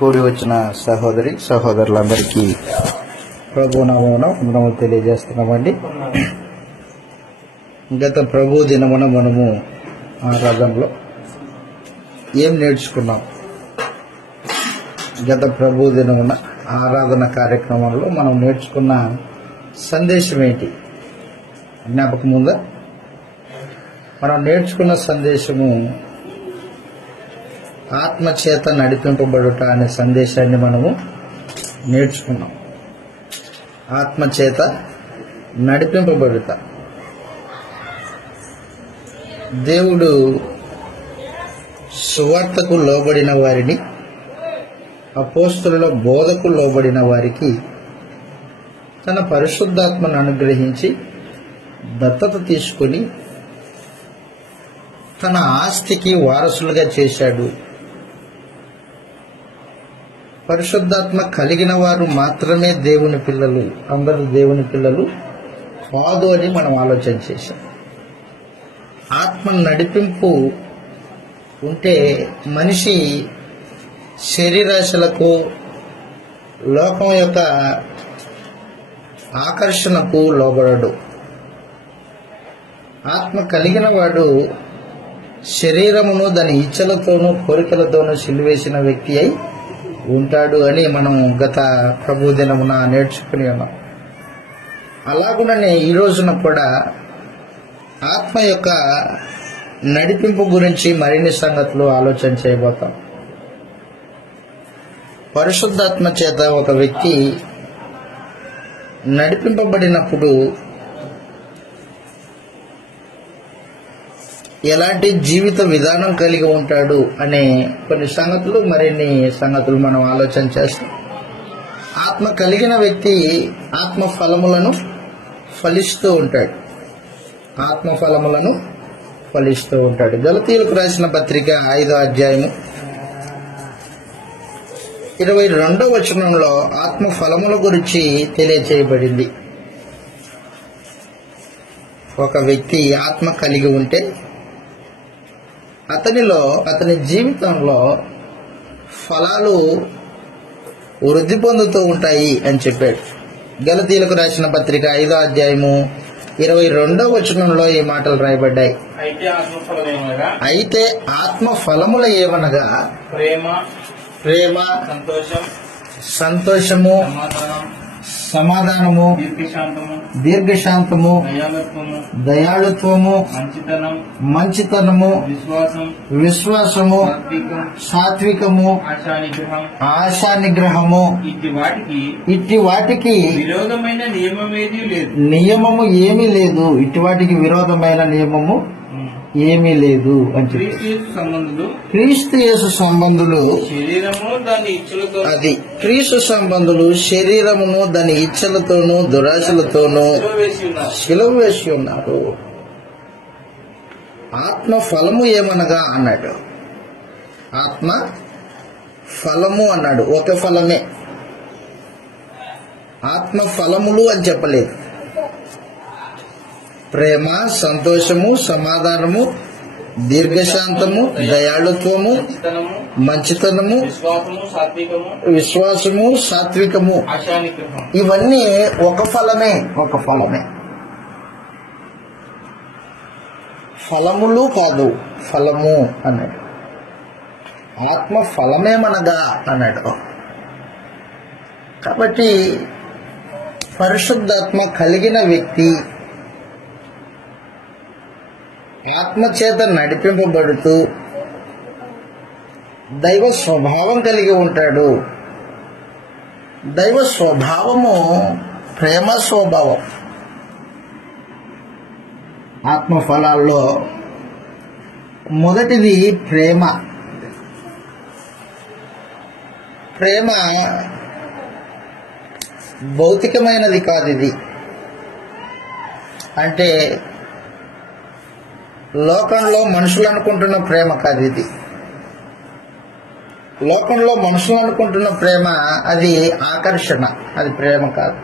కూడి వచ్చిన సహోదరి సహోదరులందరికీ ప్రభు నామమున వందనములు తెలియజేస్తున్నామండి. గత ప్రభు దినమున మనము ఆరాధనలో ఏం నేర్చుకున్నాం? గత ప్రభు దినమున ఆరాధన కార్యక్రమంలో మనం నేర్చుకున్న సందేశం ఏంటి? జ్ఞాపకం ఉందా? మనం నేర్చుకున్న సందేశము ఆత్మచేత నడిపింపబడుట అనే సందేశాన్ని మనము నేర్చుకున్నాం. ఆత్మచేత నడిపింపబడుట. దేవుడు సువార్తకు లోబడిన వారిని, అపోస్తలుల బోధకు లోబడిన వారికి తన పరిశుద్ధాత్మను అనుగ్రహించి దత్తత తీసుకొని తన ఆస్తికి వారసులుగా చేశాడు. పరిశుద్ధాత్మ కలిగిన వారు మాత్రమే దేవుని పిల్లలు, అందరూ దేవుని పిల్లలు కాదు అని మనం ఆలోచన చేశాం. ఆత్మ నడిపింపు ఉంటే మనిషి శరీరాశలకు, లోకం యొక్క ఆకర్షణకు లోబడడు. ఆత్మ కలిగిన వాడు శరీరమును దాని ఇచ్చలతోనూ కోరికలతోనూ సిలువేసిన వ్యక్తి అయి ఉంటాడు అని మనం గత ప్రభు దినమున నేర్చుకుని ఉన్నాం. అలాగుననే ఈ రోజున కూడా ఆత్మ యొక్క నడిపింపు గురించి మరిన్ని సంగతులు ఆలోచన చేయబోతాం. పరిశుద్ధాత్మ చేత ఒక వ్యక్తి నడిపింపబడినప్పుడు ఎలాంటి జీవిత విధానం కలిగి ఉంటాడు అనే కొన్ని సంగతులు, మరిన్ని సంగతులు మనం ఆలోచన చేస్తాం. ఆత్మ కలిగిన వ్యక్తి ఆత్మ ఫలములను ఫలిస్తూ ఉంటాడు. ఆత్మ ఫలములను ఫలిస్తూ ఉంటాడు. గలతీయులకు రాసిన పత్రిక 5వ అధ్యాయము 22వ వచనంలో ఆత్మ ఫలముల గురించి తెలియచేయబడింది. ఒక వ్యక్తి ఆత్మ కలిగి ఉంటే అతని జీవితంలో ఫలాలు వృద్ధి పొందుతూ ఉంటాయి అని చెప్పాడు. గలతీయులకు రాసిన పత్రిక 5వ అధ్యాయము 22వ వచనంలో ఈ మాటలు రాయబడ్డాయి. అయితే ఆత్మ ఫలముల ఏమనగా ప్రేమ, సంతోషము, సమాధానము, దీర్ఘశాంతము, దయాళుత్వము, మంచితనము, విశ్వాసము, సాత్వికము, ఆశానిగ్రహము, ఇట్టి వాటికి నియమము ఏమీ లేదు. ఇట్టి వాటికి విరోధమైన నియమము ఏమీ లేదు అని చెప్పి క్రీస్తు యేసు సంబంధులు క్రీస్తు సంబంధులు శరీరమును దాని ఇచ్చలతోనూ దురాశలతోనూ సిలువ వేసి ఉన్నారు. ఆత్మ ఫలము ఏమనగా అన్నాడు. ఆత్మ ఫలము అన్నాడు. ఒక ఫలమే. ఆత్మ ఫలములు అని చెప్పలేదు. ప్రేమ, సంతోషము, సమాధానము, దీర్ఘశాంతము, దయాళుత్వము, మంచితనము, విశ్వాసము, సాత్వికము, ఇవన్నీ ఒక ఫలమే. ఫలములు కాదు, ఫలము అన్నాడు. ఆత్మ ఫలమేమనగా అన్నాడు. కాబట్టి పరిశుద్ధాత్మ కలిగిన వ్యక్తి ఆత్మచేత నడిపింపబడుతూ దైవ స్వభావం కలిగి ఉంటాడు. దైవ స్వభావము ప్రేమ స్వభావం. ఆత్మ ఫలాల్లో మొదటిది ప్రేమ. ప్రేమ భౌతికమైనది కాదు. ఇది అంటే లోకంలో మనుషులు అనుకుంటున్న ప్రేమ కాదు. ఇది లోకంలో మనుషులు అనుకుంటున్న ప్రేమ అది ఆకర్షణ, అది ప్రేమ కాదు.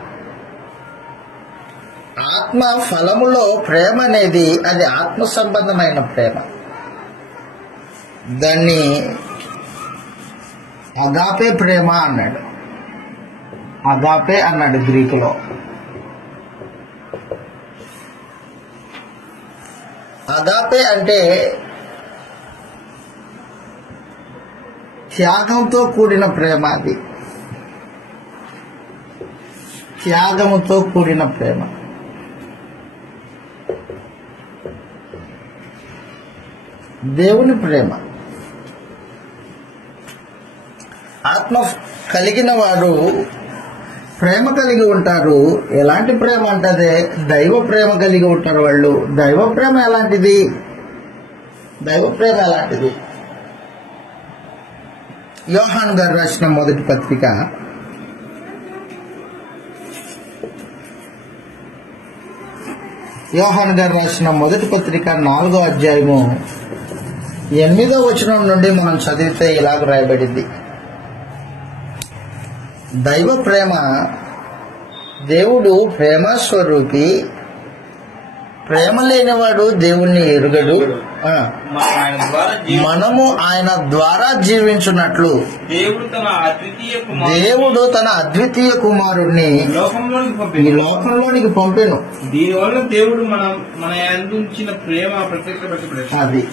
ఆత్మ ఫలములో ప్రేమ అనేది అది ఆత్మ సంబంధమైన ప్రేమ. దాన్ని అగాపే ప్రేమ అన్నాడు. అగాపే అన్నాడు గ్రీకులో. అగాపే అంటే త్యాగంతో కూడిన ప్రేమ. అది త్యాగముతో కూడిన ప్రేమ. దేవుని ప్రేమ. ఆత్మ కలిగిన వారు ప్రేమ కలిగి ఉంటారు. ఎలాంటి ప్రేమ అంటే దైవ ప్రేమ కలిగి ఉంటారు వాళ్ళు. దైవ ప్రేమ ఎలాంటిది? దైవ ప్రేమ ఎలాంటిది? యోహాను గారు రాసిన మొదటి పత్రిక 4వ అధ్యాయము 8వ వచనం నుండి మనం చదివితే ఇలాగ రాయబడింది. దైవ ప్రేమ, దేవుడు ప్రేమ స్వరూపి, ప్రేమ లేనివాడు దేవుణ్ణి ఎరుగడు. మనము ఆయన ద్వారా జీవించున్నట్లు దేవుడు తన అద్వితీయ కుమారుణ్ణి ఈ లోకంలోనికి పంపెను. దీనివల్ల దేవుడు మన అందించిన ప్రేమ ప్రత్యక్షపరచబడింది. అది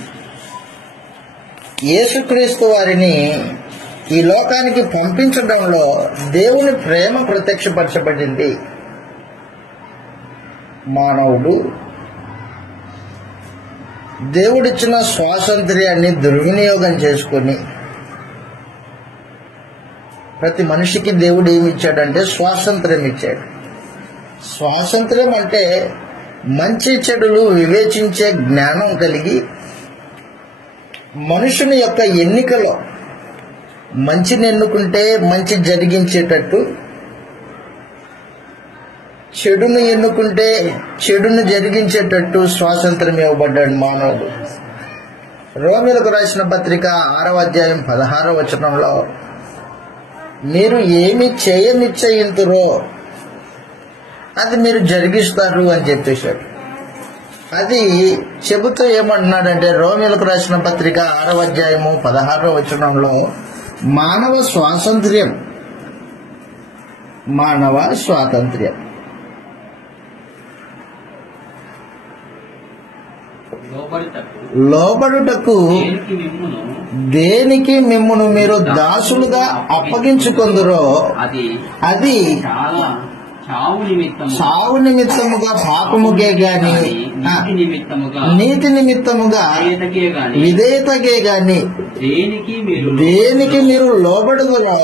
యేసుక్రీస్తు వారిని ఈ లోకానికి పంపించడంలో దేవుని ప్రేమ ప్రత్యక్షపరచబడింది. మానవుడు దేవుడిచ్చిన స్వాతంత్ర్యాన్ని దుర్వినియోగం చేసుకొని, ప్రతి మనిషికి దేవుడు ఏమి ఇచ్చాడంటే స్వాతంత్ర్యం ఇచ్చాడు. స్వాతంత్ర్యం అంటే మంచి చెడులు వివేచించే జ్ఞానం కలిగి, మనుషుని యొక్క ఎన్నికలో మంచిని ఎన్నుకుంటే మంచి జరిగించేటట్టు, చెడును ఎన్నుకుంటే చెడును జరిగించేటట్టు స్వాతంత్రం ఇవ్వబడ్డాడు మానవుడు. రోమీయులకు రాసిన పత్రిక 6వ అధ్యాయం 16వ వచనంలో మీరు ఏమి చేయనిశ్చయింతురో అది మీరు జరిగిస్తారు అని చెప్పేశాడు. అది చెబుతూ ఏమంటున్నాడంటే, రోమీయులకు రాసిన పత్రిక 6వ అధ్యాయము 16వ వచనంలో మానవ స్వాతంత్ర్యం లోబడుటకు దేనికి మిమ్మును మీరు దాసులుగా అప్పగించుకొందురో అది సావు నిమిత్తముగా పాపముగే గాని నీతి నిమిత్తముగా విధేయతకే గాని దేనికి మీరు లోబడుదురో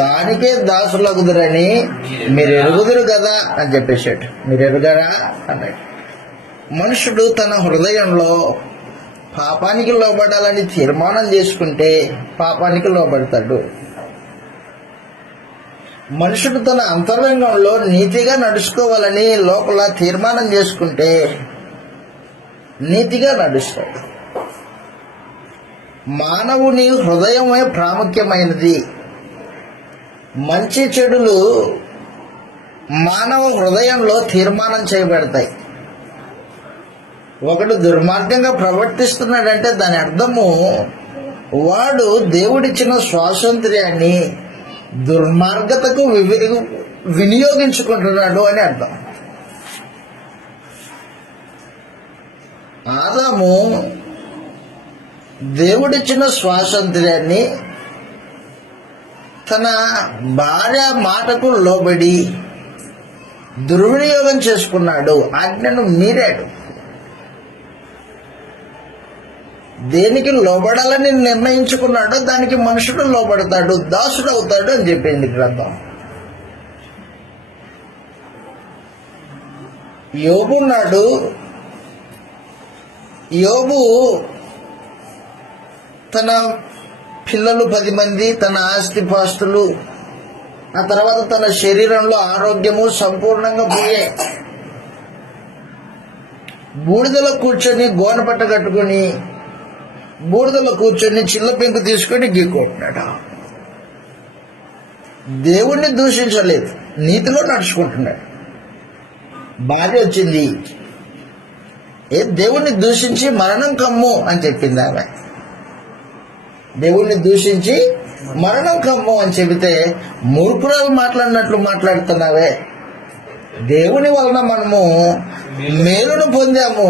దానికే దాసులగుదురని మీరు ఎరుగుదురు కదా అని చెప్పేశాడు. మీరు ఎరుగరా అన్నాడు. మనుషుడు తన హృదయంలో పాపానికి లోబడాలని తీర్మానం చేసుకుంటే పాపానికి లోబడతాడు. మనుషుడు తన అంతరంగంలో నీతిగా నడుచుకోవాలని లోపల తీర్మానం చేసుకుంటే నీతిగా నడుస్తాడు. మానవుని హృదయమే ప్రాముఖ్యమైనది. మంచి చెడులు మానవ హృదయంలో తీర్మానం చేయబడతాయి. ఒకడు దుర్మార్గంగా ప్రవర్తిస్తున్నాడంటే దాని అర్థము వాడు దేవుడిచ్చిన స్వాతంత్ర్యాన్ని దుర్మార్గతకు వినియోగించుకుంటున్నాడు అని అర్థం. ఆదాము దేవుడిచ్చిన స్వాతంత్ర్యాన్ని తన భార్య మాటకు లోబడి దుర్వినియోగం చేసుకున్నాడు. ఆజ్ఞను మీరాడు. దేనికి లోబడాలని నిర్ణయించుకున్నాడో దానికి మనుషుడు లోబడతాడు, దాసుడు అవుతాడు అని చెప్పింది గ్రంథం. యోబు తన పిల్లలు 10 మంది, తన ఆస్తిపాస్తులు, ఆ తర్వాత తన శరీరంలో ఆరోగ్యము సంపూర్ణంగా పోయాయి. బూడిదలో కూర్చొని గోనపట్ట కట్టుకుని బూడిదలో కూర్చొని చిల్ల పెంకు తీసుకొని గీక్కుంటున్నాడు. దేవుణ్ణి దూషించలేదు, నీతిలో నడుచుకుంటున్నాడు. భార్య వచ్చింది, దేవుణ్ణి దూషించి మరణం కమ్ము అని చెప్పింది ఆమె. దేవుణ్ణి దూషించి మరణం కమ్ము అని చెబితే మూర్ఖురాలు మాట్లాడినట్లు మాట్లాడుతున్నావే. దేవుని వలన మనము మేలును పొందాము,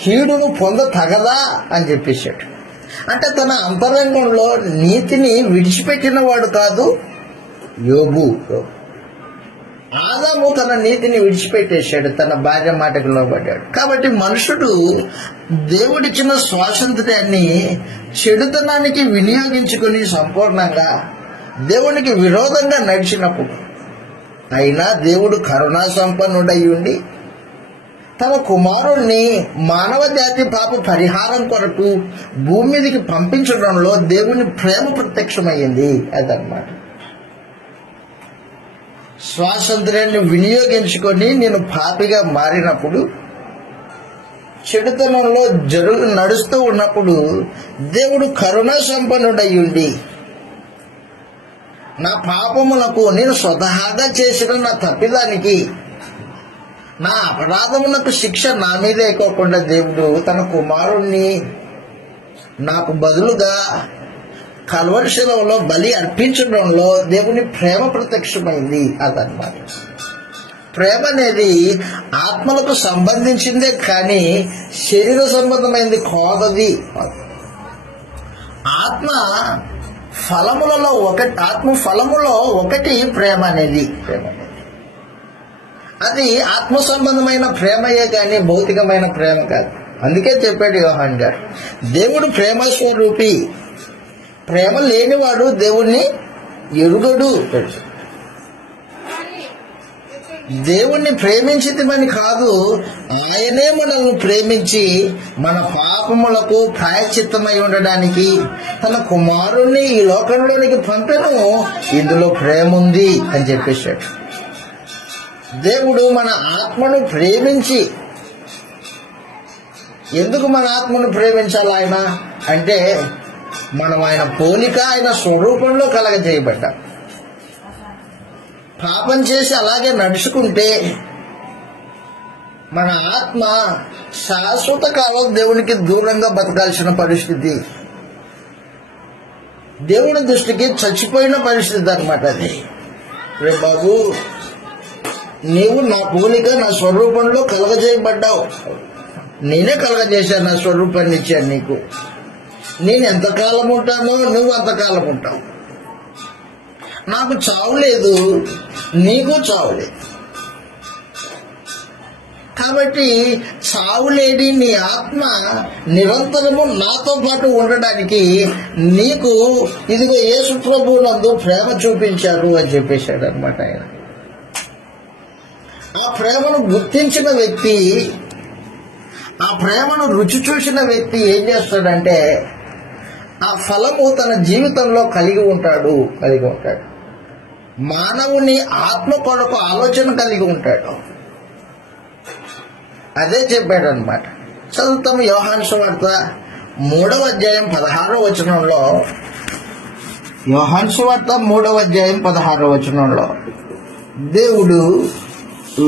కీడును పొందతగదా అని చెప్పేశాడు. అంటే తన అంతరంగంలో నీతిని విడిచిపెట్టిన వాడు కాదు యోబు. ఆదాము తన నీతిని విడిచిపెట్టేశాడు, తన భార్య మాటకు లోబడ్డాడు. కాబట్టి మనుషుడు దేవుడిచ్చిన స్వాతంత్ర్యాన్ని చెడుతనానికి వినియోగించుకుని సంపూర్ణంగా దేవునికి విరోధంగా నడిచినప్పుడు, అయినా దేవుడు కరుణా సంపన్నుడై ఉండి తన కుమారుణ్ణి మానవ జాతి పాప పరిహారం కొరకు భూమి మీదకి పంపించడంలో దేవుని ప్రేమ ప్రత్యక్షమయ్యింది. అదన్నమాట. స్వాతంత్ర్యాన్ని వినియోగించుకొని నేను పాపిగా మారినప్పుడు, చెడుతనంలో నడుస్తూ ఉన్నప్పుడు దేవుడు కరుణా సంపన్నుడై ఉండి నా పాపములకు, నేను స్వతహాగా చేసిన నా తప్పిదానికి, నా అపరాధములకు శిక్ష నా మీద ఎక్కువకుండా దేవుడు తన కుమారుణ్ణి నాకు బదులుగా కల్వరి శిలువలో బలి అర్పించడంలో దేవుని ప్రేమ ప్రత్యక్షమైంది. అదన్నమాట. ప్రేమ అనేది ఆత్మలకు సంబంధించిందే కానీ శరీర సంబంధమైంది కాదది. ఆత్మ ఫలములలో ఒకటి ప్రేమ అనేది. అది ఆత్మ సంబంధమైన ప్రేమయే కానీ భౌతికమైన ప్రేమ కాదు. అందుకే చెప్పాడు యోహాన్ గారు, దేవుడు ప్రేమ స్వరూపి, ప్రేమ లేనివాడు దేవుణ్ణి ఎరుగడు. దేవుణ్ణి ప్రేమించితమని కాదు, ఆయనే మనల్ని ప్రేమించి మన పాపములకు ప్రాయశ్చిత్తమై ఉండడానికి తన కుమారుణ్ణి ఈ లోకంలోనికి పంపెను. ఇందులో ప్రేమ ఉంది అని చెప్పేశాడు. దేవుడు మన ఆత్మను ప్రేమించి, ఎందుకు మన ఆత్మను ప్రేమించాలి ఆయన అంటే, మనం ఆయన పోలిక, ఆయన స్వరూపంలో కలగజేయబడ్డాం. పాపం చేసి అలాగే నడుచుకుంటే మన ఆత్మ శాశ్వత కాలం దేవునికి దూరంగా బతకాల్సిన పరిస్థితి, దేవుని దృష్టికి చచ్చిపోయిన పరిస్థితి అన్నమాట. అది రే బాబు, నీవు నా పోలిక, నా స్వరూపంలో కలగజేయబడ్డావు. నేనే కలగజేశాను, నా స్వరూపాన్ని ఇచ్చాను నీకు. నేను ఎంతకాలం ఉంటానో నువ్వు అంతకాలం ఉంటావు. నాకు చావు లేదు, నీకు చావు లేదు. కాబట్టి చావు లేని నీ ఆత్మ నిరంతరము నాతో పాటు ఉండడానికి నీకు ఇదిగో యేసు ప్రభువు నందు ప్రేమ చూపించారు అని చెప్పేశాడు అనమాట ఆయన. ఆ ప్రేమను గుర్తించిన వ్యక్తి, ఆ ప్రేమను రుచి చూసిన వ్యక్తి ఏం చేస్తాడంటే ఆ ఫలము తన జీవితంలో కలిగి ఉంటాడు. మానవుని ఆత్మ కొరకు ఆలోచన కలిగి ఉంటాడు. అదే చెప్పాడు అనమాట. చదువుతాము యోహాను సువార్త 3వ అధ్యాయం 16వ వచనంలో. యోహాను సువార్త 3వ అధ్యాయం 16వ వచనంలో, దేవుడు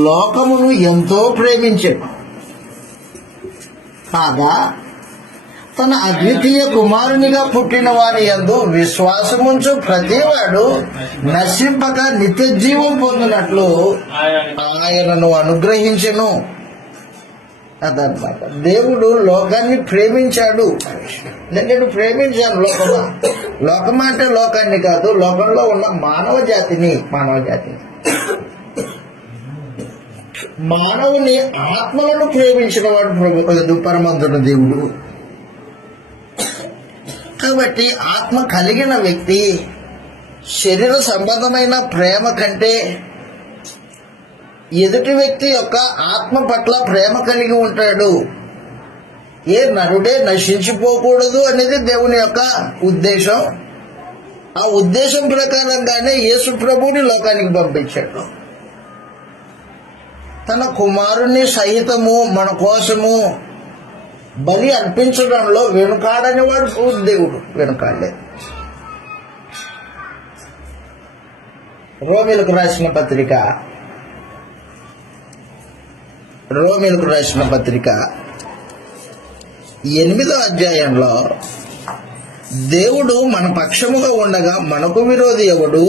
లోకమును ఎంతో ప్రేమించాడు కాగా తన అద్వితీయ కుమారునిగా పుట్టిన వారి యందు విశ్వాసముంచు ప్రతివాడు నశింపక నిత్య జీవం పొందినట్లు ఆయనను అనుగ్రహించెను. అదన్నమాట. దేవుడు లోకాన్ని ప్రేమించాడు. నేను ప్రేమించాను లోకమా అంటే లోకాన్ని కాదు, లోకంలో ఉన్న మానవ జాతిని మానవుని ఆత్మలను ప్రేమించిన వాడు పరమంతుడు దేవుడు. కాబట్టి ఆత్మ కలిగిన వ్యక్తి శరీర సంబంధమైన ప్రేమ కంటే ఎదుటి వ్యక్తి యొక్క ఆత్మ పట్ల ప్రేమ కలిగి ఉంటాడు. ఏ నరుడే నశించిపోకూడదు అనేది దేవుని యొక్క ఉద్దేశం. ఆ ఉద్దేశం ప్రకారంగానే యేసు ప్రభువుని లోకానికి పంపించాడు. తన కుమారుణ్ణి సహితము మన కోసము బలి అర్పించడంలో వెనుకాడని వాడు దేవుడు, వెనుకాడలే. రోమీలకు రాసిన పత్రిక 8వ అధ్యాయంలో దేవుడు మన పక్షముగా ఉండగా మనకు విరోధి ఎవడు?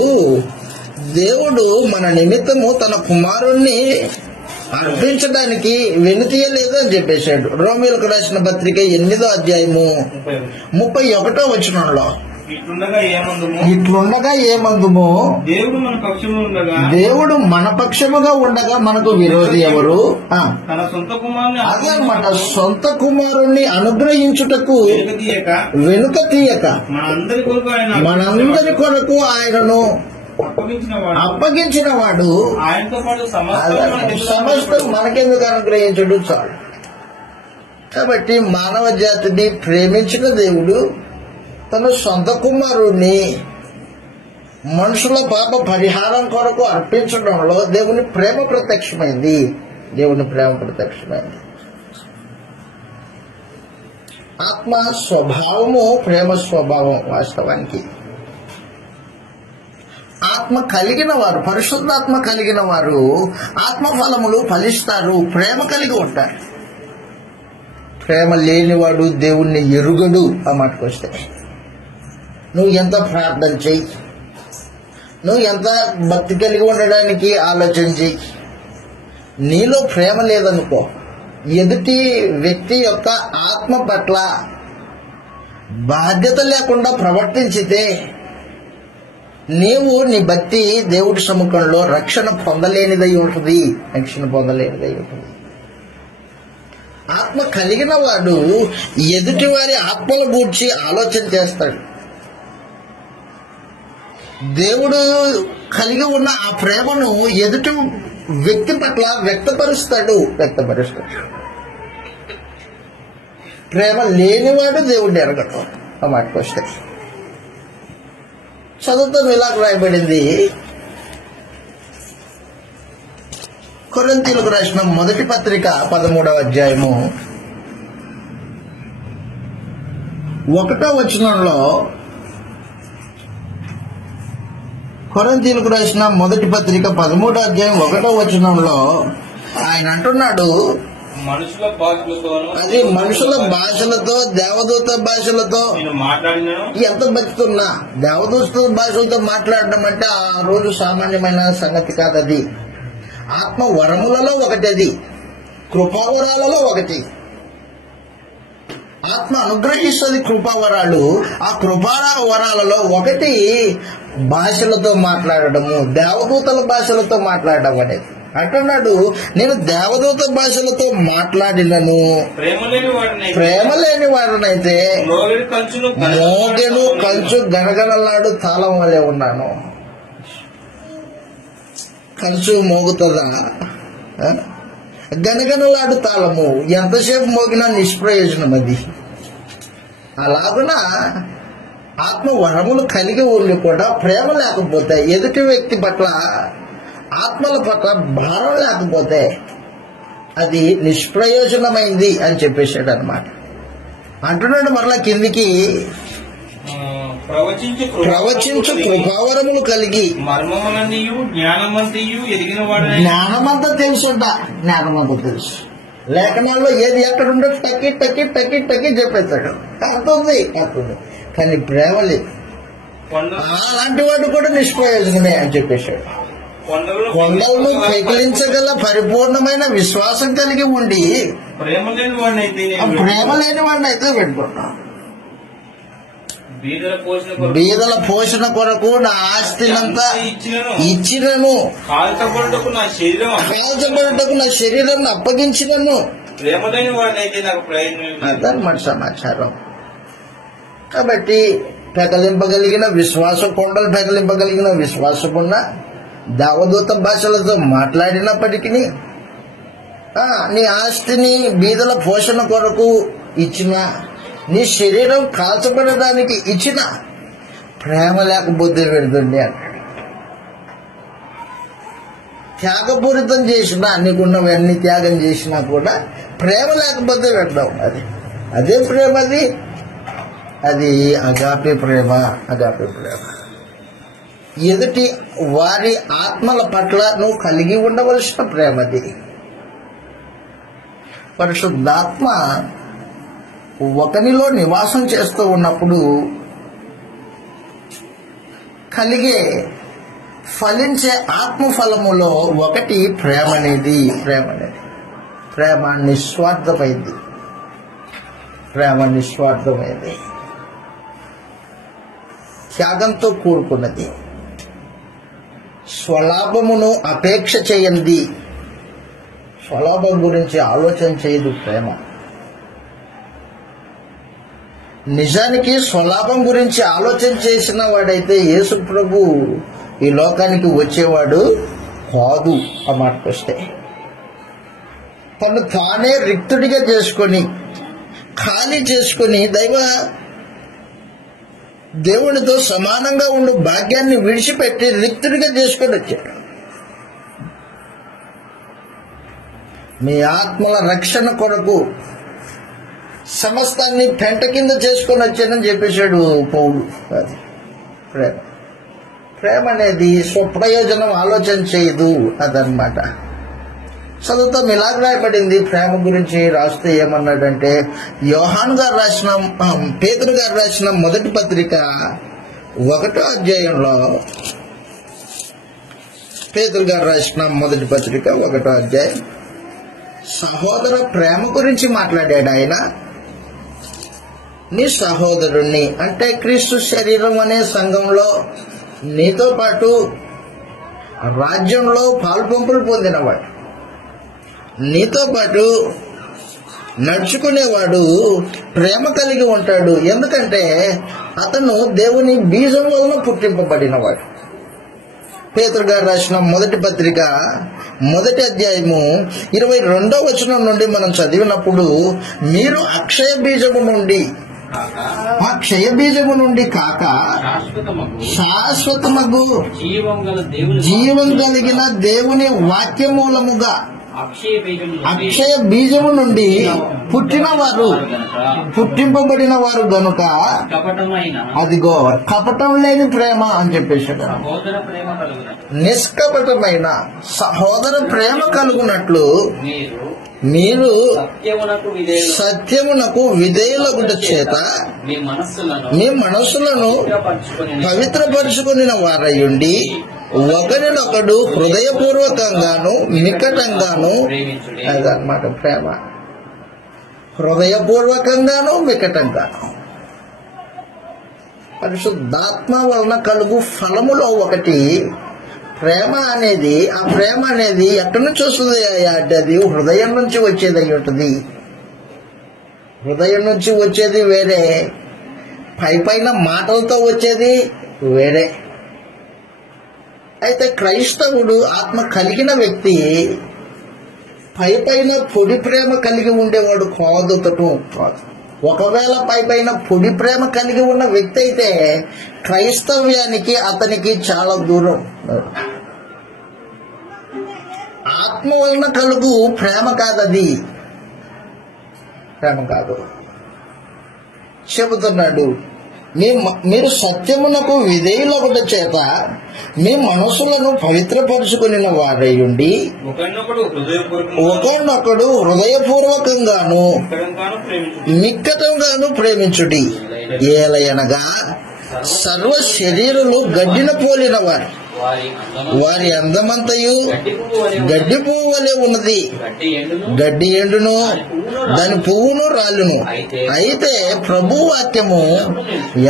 దేవుడు మన నిమిత్తము తన కుమారుణ్ణి అర్పించడానికి వెనుతీయలేదు అని చెప్పేశాడు. రోమీయులకు రాసిన పత్రిక 8వ అధ్యాయము 31వ వచనంలో, ఇట్లుండగా ఏమందుము? దేవుడు మన పక్షముగా ఉండగా మనకు విరోధి ఎవరు? అదే అన్నమాట, సొంత కుమారుణ్ణి అనుగ్రహించుటకు వెనుక తీయక మనందరి కొరకు ఆయనను అప్పగించిన వాడు సమస్తం మనకెందుకు అనుగ్రహించడు? చాలు. కాబట్టి మానవ జాతిని ప్రేమించిన దేవుడు తన సొంత కుమారుణ్ణి మనుషుల పాప పరిహారం కొరకు అర్పించడంలో దేవుని ప్రేమ ప్రత్యక్షమైంది. దేవుని ప్రేమ ప్రత్యక్షమైంది. ఆత్మ స్వభావము ప్రేమ స్వభావం. వాస్తవానికి ఆత్మ కలిగిన వారు, పరిశుద్ధాత్మ కలిగిన వారు ఆత్మ ఫలములు ఫలిస్తారు, ప్రేమ కలిగి ఉంటారు. ప్రేమ లేనివాడు దేవుణ్ణి ఎరుగడు. ఆ మాటకు వస్తే నువ్వు ఎంత ప్రార్థన చెయ్యి, నువ్వు ఎంత భక్తి కలిగి ఉండడానికి ఆలోచన చెయ్యి, నీలో ప్రేమ లేదనుకో, ఎదుటి వ్యక్తి యొక్క ఆత్మ పట్ల బాధ్యత లేకుండా ప్రవర్తించితే నీవు నీ భక్తి దేవుడి సముఖంలో రక్షణ పొందలేనిదై ఉంటుంది. ఆత్మ కలిగిన వాడు ఎదుటి వారి ఆత్మల గూర్చి ఆలోచన చేస్తాడు. దేవుడు కలిగి ఉన్న ఆ ప్రేమను ఎదుటి వ్యక్తి పట్ల వ్యక్తపరుస్తాడు. ప్రేమ లేనివాడు దేవుడిని ఎరగటం. ఆ మాటకు వస్తే చదువుతాం. ఇలా రాయబడింది, కొరింథీయులకు రాసిన మొదటి పత్రిక 13వ అధ్యాయము 1వ వచనంలో, కొరింథీయులకు రాసిన మొదటి పత్రిక 13వ అధ్యాయం 1వ వచనంలో ఆయన అంటున్నాడు, అది మనుషుల భాషలతో దేవదూత భాషలతో ఎంత బతుకున్నా దేవదూత భాషలతో మాట్లాడడం అంటే ఆ రోజు సామాన్యమైన సంగతి కాదు. అది ఆత్మ వరములలో ఒకటి, అది కృపావరాలలో ఒకటి. ఆత్మ అనుగ్రహిస్తుంది కృపావరాలు. ఆ కృపావరాలలో ఒకటి భాషలతో మాట్లాడడము, దేవదూతల భాషలతో మాట్లాడడం అనేది. అంటున్నాడు, నేను దేవదూత భాషలతో మాట్లాడినను ప్రేమ లేని వాడినైతే మోగెను కంచు గనగనలాడు తాళం వలె ఉన్నాను. కంచు మోగుతుందా? గనగనలాడు తాళము ఎంతసేపు మోగినా నిష్ప్రయోజనం. అది అలాగున ఆత్మ వరములు కలిగి ఉండి కూడా ప్రేమ లేకపోతే, ఎదుటి వ్యక్తి పట్ల ఆత్మల పట్ల భారం లేకపోతే అది నిష్ప్రయోజనమైంది అని చెప్పేశాడు అనమాట. అంటున్నాడు మరలా కిందికి, ప్రవచించు కృపావరములు కలిగి జ్ఞానమంతా తెలుసుంట. జ్ఞానమంతా తెలుసు. లేఖనాల్లో ఏది ఎక్కడుండో టక్కి టక్కి టక్కి టక్కి చెప్పేస్తాడు. అంతుంది కానీ ప్రేమ లేదు. అలాంటి వాడు కూడా నిష్ప్రయోజనమే అని చెప్పేశాడు. కొండలను పెకిలించగల పరిపూర్ణమైన విశ్వాసం కలిగి ఉండి ప్రేమ లేని వాడిని అయితే పెట్టుకున్నాం. బీదల పోషణ కొరకు నా ఆస్తినంతా ఇచ్చినను, కాల్చబడుటకు నా శరీరం అప్పగించినను. అదన్నమాట సమాచారం. కాబట్టి పెకలింపగలిగిన విశ్వాసం, కొండలు పెకలింపగలిగిన విశ్వాసమున్న దేవదూత భాషలతో మాట్లాడినప్పటికీ నీ ఆస్తిని బీదల పోషణ కొరకు ఇచ్చిన, నీ శరీరం కాల్చబడడానికి ఇచ్చిన, ప్రేమ లేకపోతే పెడుతుంది అంటాడు. త్యాగపూరితం చేసినా, నీకున్నవన్నీ త్యాగం చేసినా కూడా ప్రేమ లేకపోతే పెడతాం. అదే ప్రేమ. అది అగాపే ప్రేమ. ఎదుటి వారి ఆత్మల పట్ల నువ్వు కలిగి ఉండవలసిన ప్రేమది. పరిశుద్ధాత్మ ఒకనిలో నివాసం చేస్తూ ఉన్నప్పుడు కలిగే ఫలించే ఆత్మఫలములో ఒకటి ప్రేమ అనేది. ప్రేమ నిస్వార్థమైంది. త్యాగంతో కూడుకున్నది. స్వలాభమును అపేక్ష చేయండి. స్వలాభం గురించి ఆలోచన చేయదు ప్రేమ. నిజానికి స్వలాభం గురించి ఆలోచన చేసిన వాడైతే యేసు ప్రభు ఈ లోకానికి వచ్చేవాడు కాదు. ఆ మాటకొస్తే తను తానే రిక్తుడిగా చేసుకొని, ఖాళీ చేసుకొని, దేవునితో సమానంగా ఉండు భాగ్యాన్ని విడిచిపెట్టి రిక్తుడిగా చేసుకొని వచ్చాడు. మీ ఆత్మల రక్షణ కొరకు సమస్తాన్ని పెంట కింద చేసుకొని వచ్చానని చెప్పేశాడు పౌలు. అది ప్రేమ అనేది స్వప్రయోజనం ఆలోచన చేయదు. అదనమాట. చదువుతాం, ఇలాగ రాయబడింది ప్రేమ గురించి. రాస్తే ఏమన్నాడంటే, యోహాను గారు రాసిన, పేతురు గారు రాసిన మొదటి పత్రిక 1వ అధ్యాయంలో, పేతురు గారు రాసిన మొదటి పత్రిక 1వ అధ్యాయం సహోదర ప్రేమ గురించి మాట్లాడాడు ఆయన. నీ సహోదరుణ్ణి అంటే క్రీస్తు శరీరం అనే సంఘంలో నీతో పాటు రాజ్యంలో పాల్పంపులు పొందినవాడు, నీతో పాటు నడుచుకునేవాడు ప్రేమ కలిగి ఉంటాడు. ఎందుకంటే అతను దేవుని బీజం వలన పుట్టింపబడినవాడు. పేతురు గారు రాసిన మొదటి పత్రిక 1వ అధ్యాయము 22వ వచనం నుండి మనం చదివినప్పుడు, మీరు అక్షయ బీజము నుండి కాక శాశ్వతమగు జీవం కలిగిన దేవుని వాక్యమూలముగా అక్షయ బీజము నుండి పుట్టింపబడిన వారు గనుక అదిగో కపటం లేని ప్రేమ అని చెప్పేశాడు. నిష్కపటమైన సహోదర ప్రేమ కలుగునట్లు మీరు సత్యమునకు విధేయులగుట చేత మీ మనస్సులను పవిత్రపరుచుకుని వారయుండి ఒకరినొకడు హృదయపూర్వకంగాను మికటంగాను, అదనమాట ప్రేమ. హృదయపూర్వకంగాను మికటంగాను. పరిశుద్ధాత్మ వలన కలుగు ఫలములో ఒకటి ప్రేమ అనేది. ఆ ప్రేమ అనేది ఎక్కడి నుంచి వస్తుంది అంటే అది హృదయం నుంచి వచ్చేది అయి ఉంటుంది. హృదయం నుంచి వచ్చేది వేరే, పైన మాటలతో వచ్చేది వేరే. అయితే క్రైస్తవుడు ఆత్మ కలిగిన వ్యక్తి పైన పొడి ప్రేమ కలిగి ఉండేవాడు కాదు. ఒకవేళ పైన పొడి ప్రేమ కలిగి ఉన్న వ్యక్తి అయితే క్రైస్తవ్యానికి అతనికి చాలా దూరం. ఆత్మ వలన కలుగు ప్రేమ కాదది, ప్రేమ కాదు. చెబుతున్నాడు, మీరు సత్యమునకు విధేయులగుట చేత మీ మనసులను పవిత్రపరుచుకుని వారయుండి ఒకరినొకడు హృదయపూర్వకంగాను మిక్కటంగాను ప్రేమించుడి. ఏలయనగా సర్వ శరీరులు గడ్డిన పోలిన వారి అందమంతయు గడ్డి పువ్వు వలె ఉన్నది. గడ్డి ఎండును, దాని పువ్వును రాలును, అయితే ప్రభు వాక్యము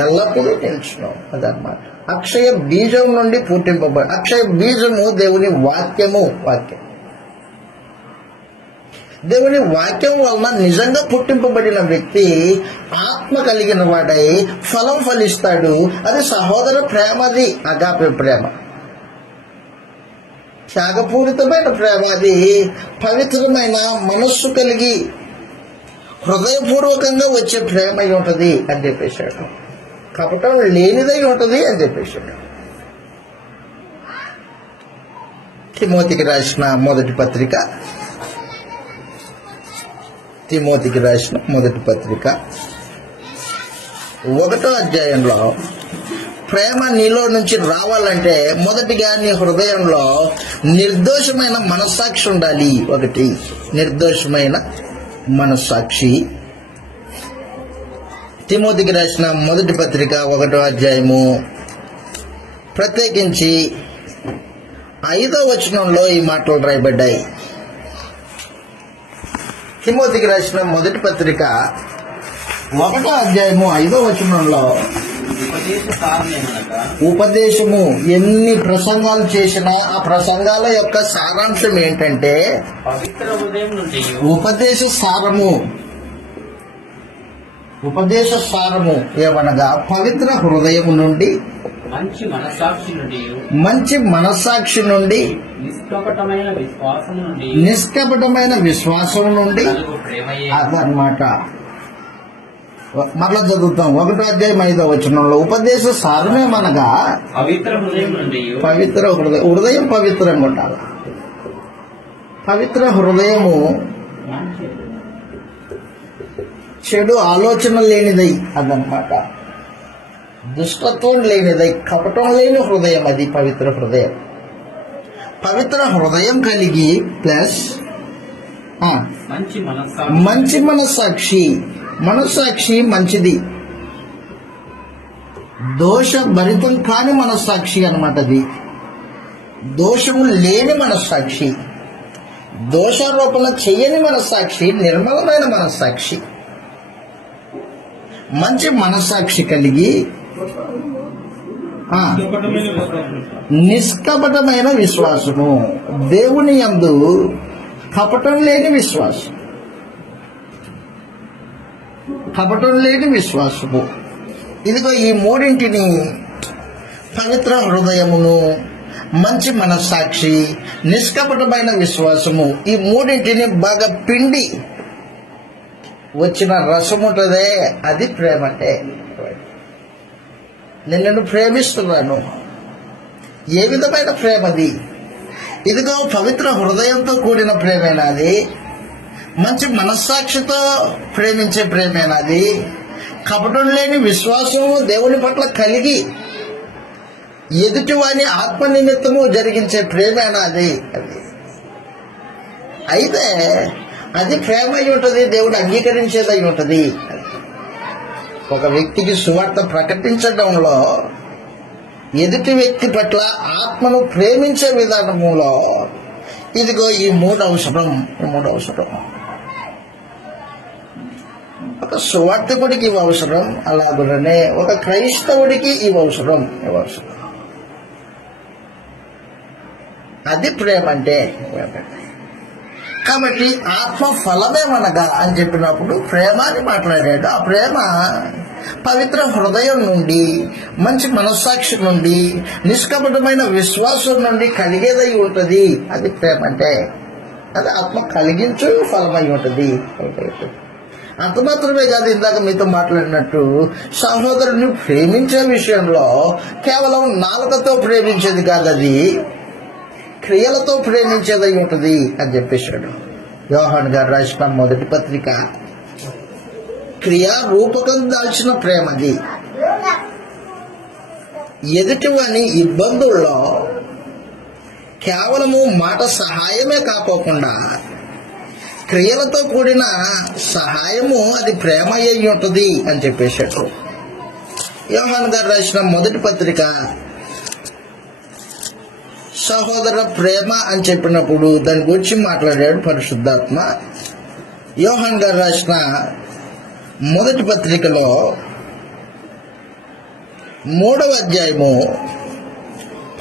ఎల్లప్పుడూ నిలుచును. అదనమాట. అక్షయ బీజం నుండి పుట్టింపబడి, అక్షయ బీజము దేవుని వాక్యం. దేవుని వాక్యం వలన నిజంగా పుట్టింపబడిన వ్యక్తి ఆత్మ కలిగిన వాడై ఫలం ఫలిస్తాడు. అది సహోదర ప్రేమ, అది అగాపే ప్రేమ, త్యాగపూరితమైన ప్రేమ. అది పవిత్రమైన మనస్సు కలిగి హృదయపూర్వకంగా వచ్చే ప్రేమ అయి ఉంటుంది అని చెప్పేశాడు. కపటం లేనిదై ఉంటుంది అని చెప్పేశాడు. తిమోతికి రాసిన మొదటి పత్రిక 1వ అధ్యాయంలో ప్రేమ నీలో నుంచి రావాలంటే మొదటిగా నీ హృదయంలో నిర్దోషమైన మనస్సాక్షి ఉండాలి. ఒకటి నిర్దోషమైన మనస్సాక్షి. తిమోతికి రాసిన మొదటి పత్రిక 1వ అధ్యాయము ప్రత్యేకించి 5వ వచనంలో ఈ మాటలు రాయబడ్డాయి. తిమోతికి రాసిన మొదటి పత్రిక 1వ అధ్యాయము 5వ వచనంలో ఉపదేశ సారమేమనగా ఉపదేశము, ఎన్ని ప్రసంగాలు చేసినా ఆ ప్రసంగాల యొక్క సారాంశం ఏంటంటే పవిత్ర హృదయం నుండి ఉపదేశ సారము ఏమనగా పవిత్ర హృదయం నుండి, మంచి మనస్సాక్షి నుండి, నిష్కపటమైన విశ్వాసం నుండి అదనమాట. మరలా చదువుతాం. 1వ అధ్యాయం 5వ వచనంలో ఉపదేశ సారమేమనగా పవిత్ర హృదయం నుండి, పవిత్ర హృదయం పవిత్రంగా ఉండాలి. పవిత్ర హృదయము చెడు ఆలోచన లేనిదై అదనమాట. దుష్టత్వం లేనిదై, కపటం లేని హృదయం అది పవిత్ర హృదయం. పవిత్ర హృదయం కలిగి ప్లస్ మంచి మనస్సాక్షి మంచిది, దోషభరితం కాని మనస్సాక్షి అన్నమాట. అది దోషము లేని మనస్సాక్షి, దోషారోపణ చెయ్యని మనస్సాక్షి, నిర్మలమైన మనస్సాక్షి, మంచి మనస్సాక్షి కలిగి నిష్కపటమైన విశ్వాసము, దేవుని యందు కపటం లేని విశ్వాసం, కపటం లేని విశ్వాసము. ఇదిగో ఈ మూడింటిని, పవిత్ర హృదయమును, మంచి మనస్సాక్షి, నిష్కపటమైన విశ్వాసము, ఈ మూడింటిని బాగా పిండి వచ్చిన రసం ఉంటుందే అది ప్రేమ. అంటే నిన్ను ప్రేమిస్తున్నాను, ఏ విధమైన ప్రేమది? ఇదిగో పవిత్ర హృదయంతో కూడిన ప్రేమేనాది, మంచి మనస్సాక్షితో ప్రేమించే ప్రేమేనాది, కపటం లేని విశ్వాసము దేవుని పట్ల కలిగి ఎదుటివాని ఆత్మ నిమిత్తము జరిగించే ప్రేమేనాది. అది అయితే అది ప్రేమ అయి ఉంటుంది, దేవుడు అంగీకరించేది అయి ఉంటుంది. ఒక వ్యక్తికి సువార్త ప్రకటించడంలో, ఎదుటి వ్యక్తి పట్ల ఆత్మను ప్రేమించే విధానములో ఇదిగో ఈ మూడు అవసరం. ఒక సువార్తకుడికి ఇవి అవసరం, అలాగనే ఒక క్రైస్తవుడికి ఇవి అవసరం. అది ప్రేమ అంటే. కాబట్టి ఆత్మ ఫలమేమనగా అని చెప్పినప్పుడు ప్రేమ అని మాట్లాడాడు. ఆ ప్రేమ పవిత్ర హృదయం నుండి, మంచి మనస్సాక్షి నుండి, నిష్కపటమైన విశ్వాసం నుండి కలిగేదై ఉంటుంది. అది ప్రేమ అంటే. అది ఆత్మ కలిగించు ఫలమై ఉంటుంది. అంత మాత్రమే కాదు, ఇందాక మీతో మాట్లాడినట్టు సహోదరుని ప్రేమించే విషయంలో కేవలం నాలుకతో ప్రేమించేది కాదు, అది క్రియలతో ప్రేమించేదై ఉంటుంది అని చెప్పేశాడు. యోహాను గారు రాసిన మొదటి పత్రిక క్రియా రూపకం దాల్చిన ప్రేమది. ఎదుటివని ఇబ్బందుల్లో కేవలము మాట సహాయమే కాకోకుండా క్రియలతో కూడిన సహాయము అది ప్రేమ అయి ఉంటుంది అని చెప్పేశాడు. యోహాను గారు రాసిన మొదటి పత్రిక సహోదర ప్రేమ అని చెప్పినప్పుడు దాని గురించి మాట్లాడాడు పరిశుద్ధాత్మ. యోహాను గారు రాసిన మొదటి పత్రికలో 3వ అధ్యాయము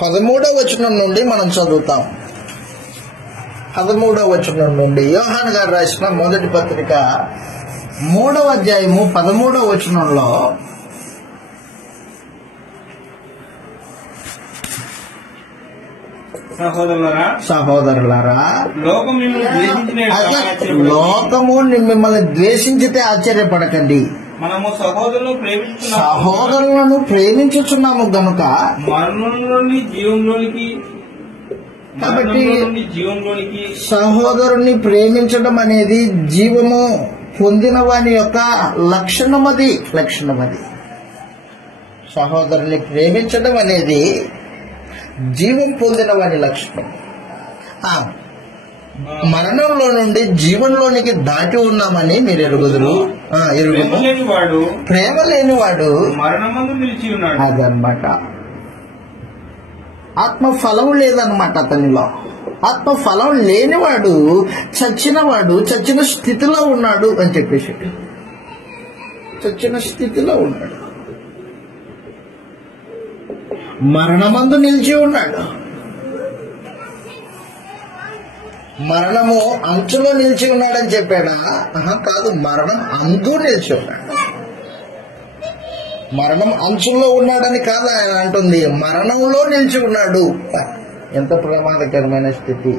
13వ వచనం నుండి మనం చదువుతాం. 13వ వచనం నుండి యోహాను గారు రాసిన మొదటి పత్రిక 3వ అధ్యాయము 13వ వచనంలో సహోదరులారా, లోకము మిమ్మల్ని ద్వేషించితే ఆశ్చర్యపడకండి. మనము సహోదరులను ప్రేమించుచున్నాము గనుక కాబట్టి సహోదరుని ప్రేమించడం అనేది జీవము పొందిన వాని యొక్క లక్షణమది. సహోదరుని ప్రేమించడం అనేది జీవం పొందిన వాని లక్షణం. మరణంలో నుండి జీవంలోనికి దాటి ఉన్నామని మీరు ఎరుగుదురు. ప్రేమ లేనివాడు మరణమందు నిలిచి ఉన్నాడు. అదనమాట. ఆత్మఫలం లేదన్నమాట అతనిలో. ఆత్మఫలం లేనివాడు చచ్చిన స్థితిలో ఉన్నాడు అని చెప్పేసి, చచ్చిన స్థితిలో ఉన్నాడు, మరణమందు నిలిచి ఉన్నాడు. మరణము అంచులో నిలిచి ఉన్నాడని చెప్పాడా? కాదు, మరణం అందు నిలిచి ఉన్నాడు. మరణం అంచుల్లో ఉన్నాడని కాదు ఆయన అంటుంది, మరణంలో నిలిచి ఉన్నాడు. ఎంత ప్రమాదకరమైన స్థితి.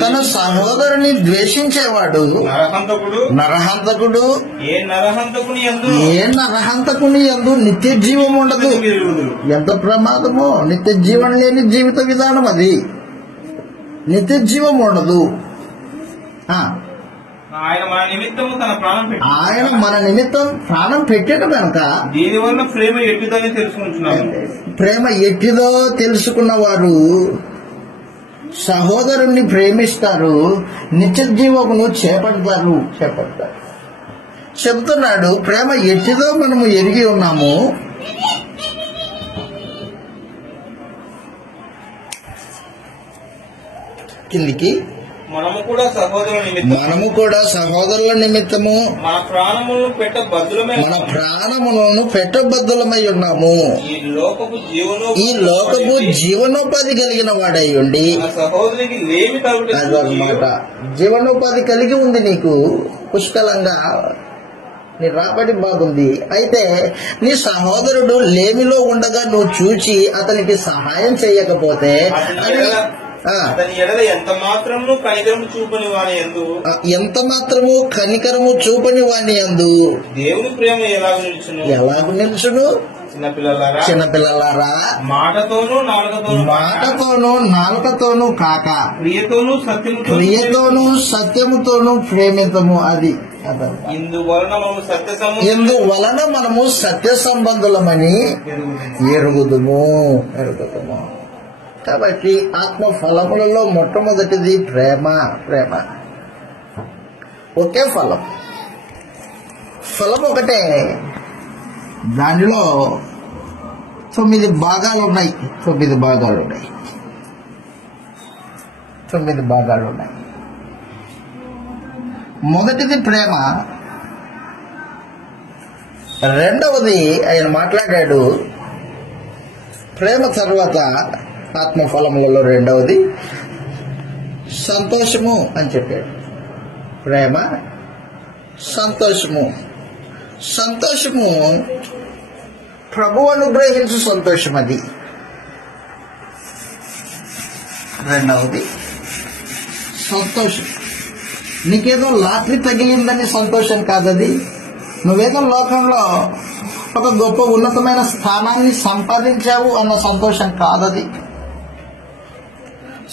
తన సహోదరుని ద్వేషించేవాడు నరహంతకుడు. ఏ నరహంతకుని యందు నిత్య జీవం ఉండదు. ఎంత ప్రమాదమో! నిత్య జీవం లేని జీవిత విధానం అది. నిత్య జీవం ఉండదు. ఆయన మన నిమిత్తం ప్రాణం పెట్టాడు కనుక దీనివల్ల ప్రేమ ఎట్టిదని తెలుసుకుంటున్నాను. ప్రేమ ఎట్టిదో తెలుసుకున్న వారు సహోదరుణ్ణి ప్రేమిస్తారు, నిత్య జీవమును చేపడతారు. చెబుతున్నాడు, ప్రేమ ఎట్టిదో మనము ఎరిగి ఉన్నాము. కిందికి మనము కూడా సహోదరుల నిమిత్తము మన ప్రాణములను పెట్టబద్దులమై ఉన్నాము. ఈ లోకపు జీవనోపాధి కలిగిన వాడై ఉండి, అదనమాట, జీవనోపాధి కలిగి ఉంది నీకు పుష్కలంగా, నీ రాబడి బాగుంది. అయితే నీ సహోదరుడు లేమిలో ఉండగా నువ్వు చూచి అతనికి సహాయం చేయకపోతే, ఎంత మాత్రము కనికరము చూపని వాని యందు దేవుని ప్రేమ ఎలాగు నిలుచును? చిన్నపిల్లలారా, మాటతోనూ నాలుకతోనూ కాక క్రియతోనూ సత్యముతోనూ ప్రేమితము. అది ఇందువలన మనము సత్య సంబంధులమని ఎరుగుదుము. కాబట్టి ఆత్మ ఫలములలో మొట్టమొదటిది ప్రేమ. ఒకే ఫలం ఒకటే, దానిలో 9 భాగాలు ఉన్నాయి. 9 భాగాలు ఉన్నాయి. మొదటిది ప్రేమ. రెండవది ఆయన మాట్లాడాడు, ప్రేమ తర్వాత ఆత్మఫలములలో రెండవది సంతోషము అని చెప్పాడు. ప్రేమ, సంతోషము ప్రభు అనుగ్రహించు సంతోషం. అది రెండవది సంతోషం. నీకేదో లాటరీ తగిలిందని సంతోషం కాదది. నువ్వేదో లోకంలో ఒక గొప్ప ఉన్నతమైన స్థానాన్ని సంపాదించావు అన్న సంతోషం కాదది.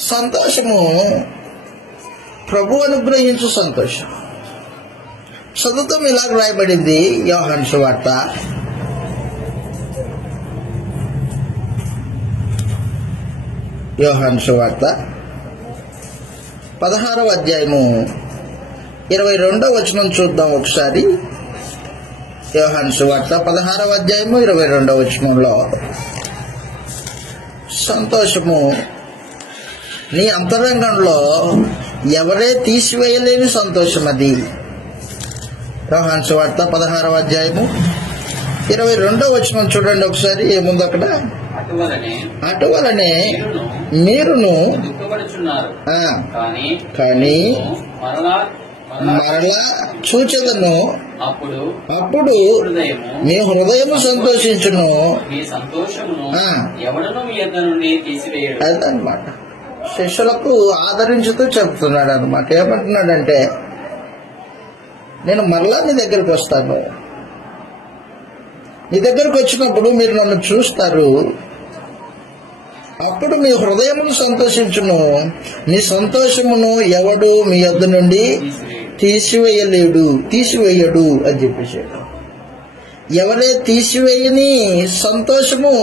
సంతోషము ప్రభు అనుగ్రహించు సంతోషం. చదువుతాం, ఇలాగ రాయబడింది యోహాను సువార్త 16వ అధ్యాయము 22వ వచనం చూద్దాం ఒకసారి. యోహాను సువార్త 16వ అధ్యాయము 22వ వచనంలో, సంతోషము నీ అంతరంగంలో ఎవరే తీసివేయలేని సంతోషం అది. యోహాను సువార్త 16వ అధ్యాయము 22వ వచనం చూడండి ఒకసారి. ఏముంది అక్కడ? అటువలనే మీరును కానీ మరలా చూచెదను, అప్పుడు మీ హృదయము సంతోషించును. అదనమాట శిష్యులకు ఆదరించుతూ చెప్తున్నాడు అనమాట. ఏమంటున్నాడంటే, నేను మరలా నీ దగ్గరికి వస్తాను. నీ దగ్గరకు వచ్చినప్పుడు మీరు నన్ను చూస్తారు. అప్పుడు మీ హృదయమును సంతోషించును. మీ సంతోషమును ఎవడు మీ యొద్ద నుండి తీసివేయడు అని చెప్పేసాడు. ఎవరే తీసివేయని సంతోషము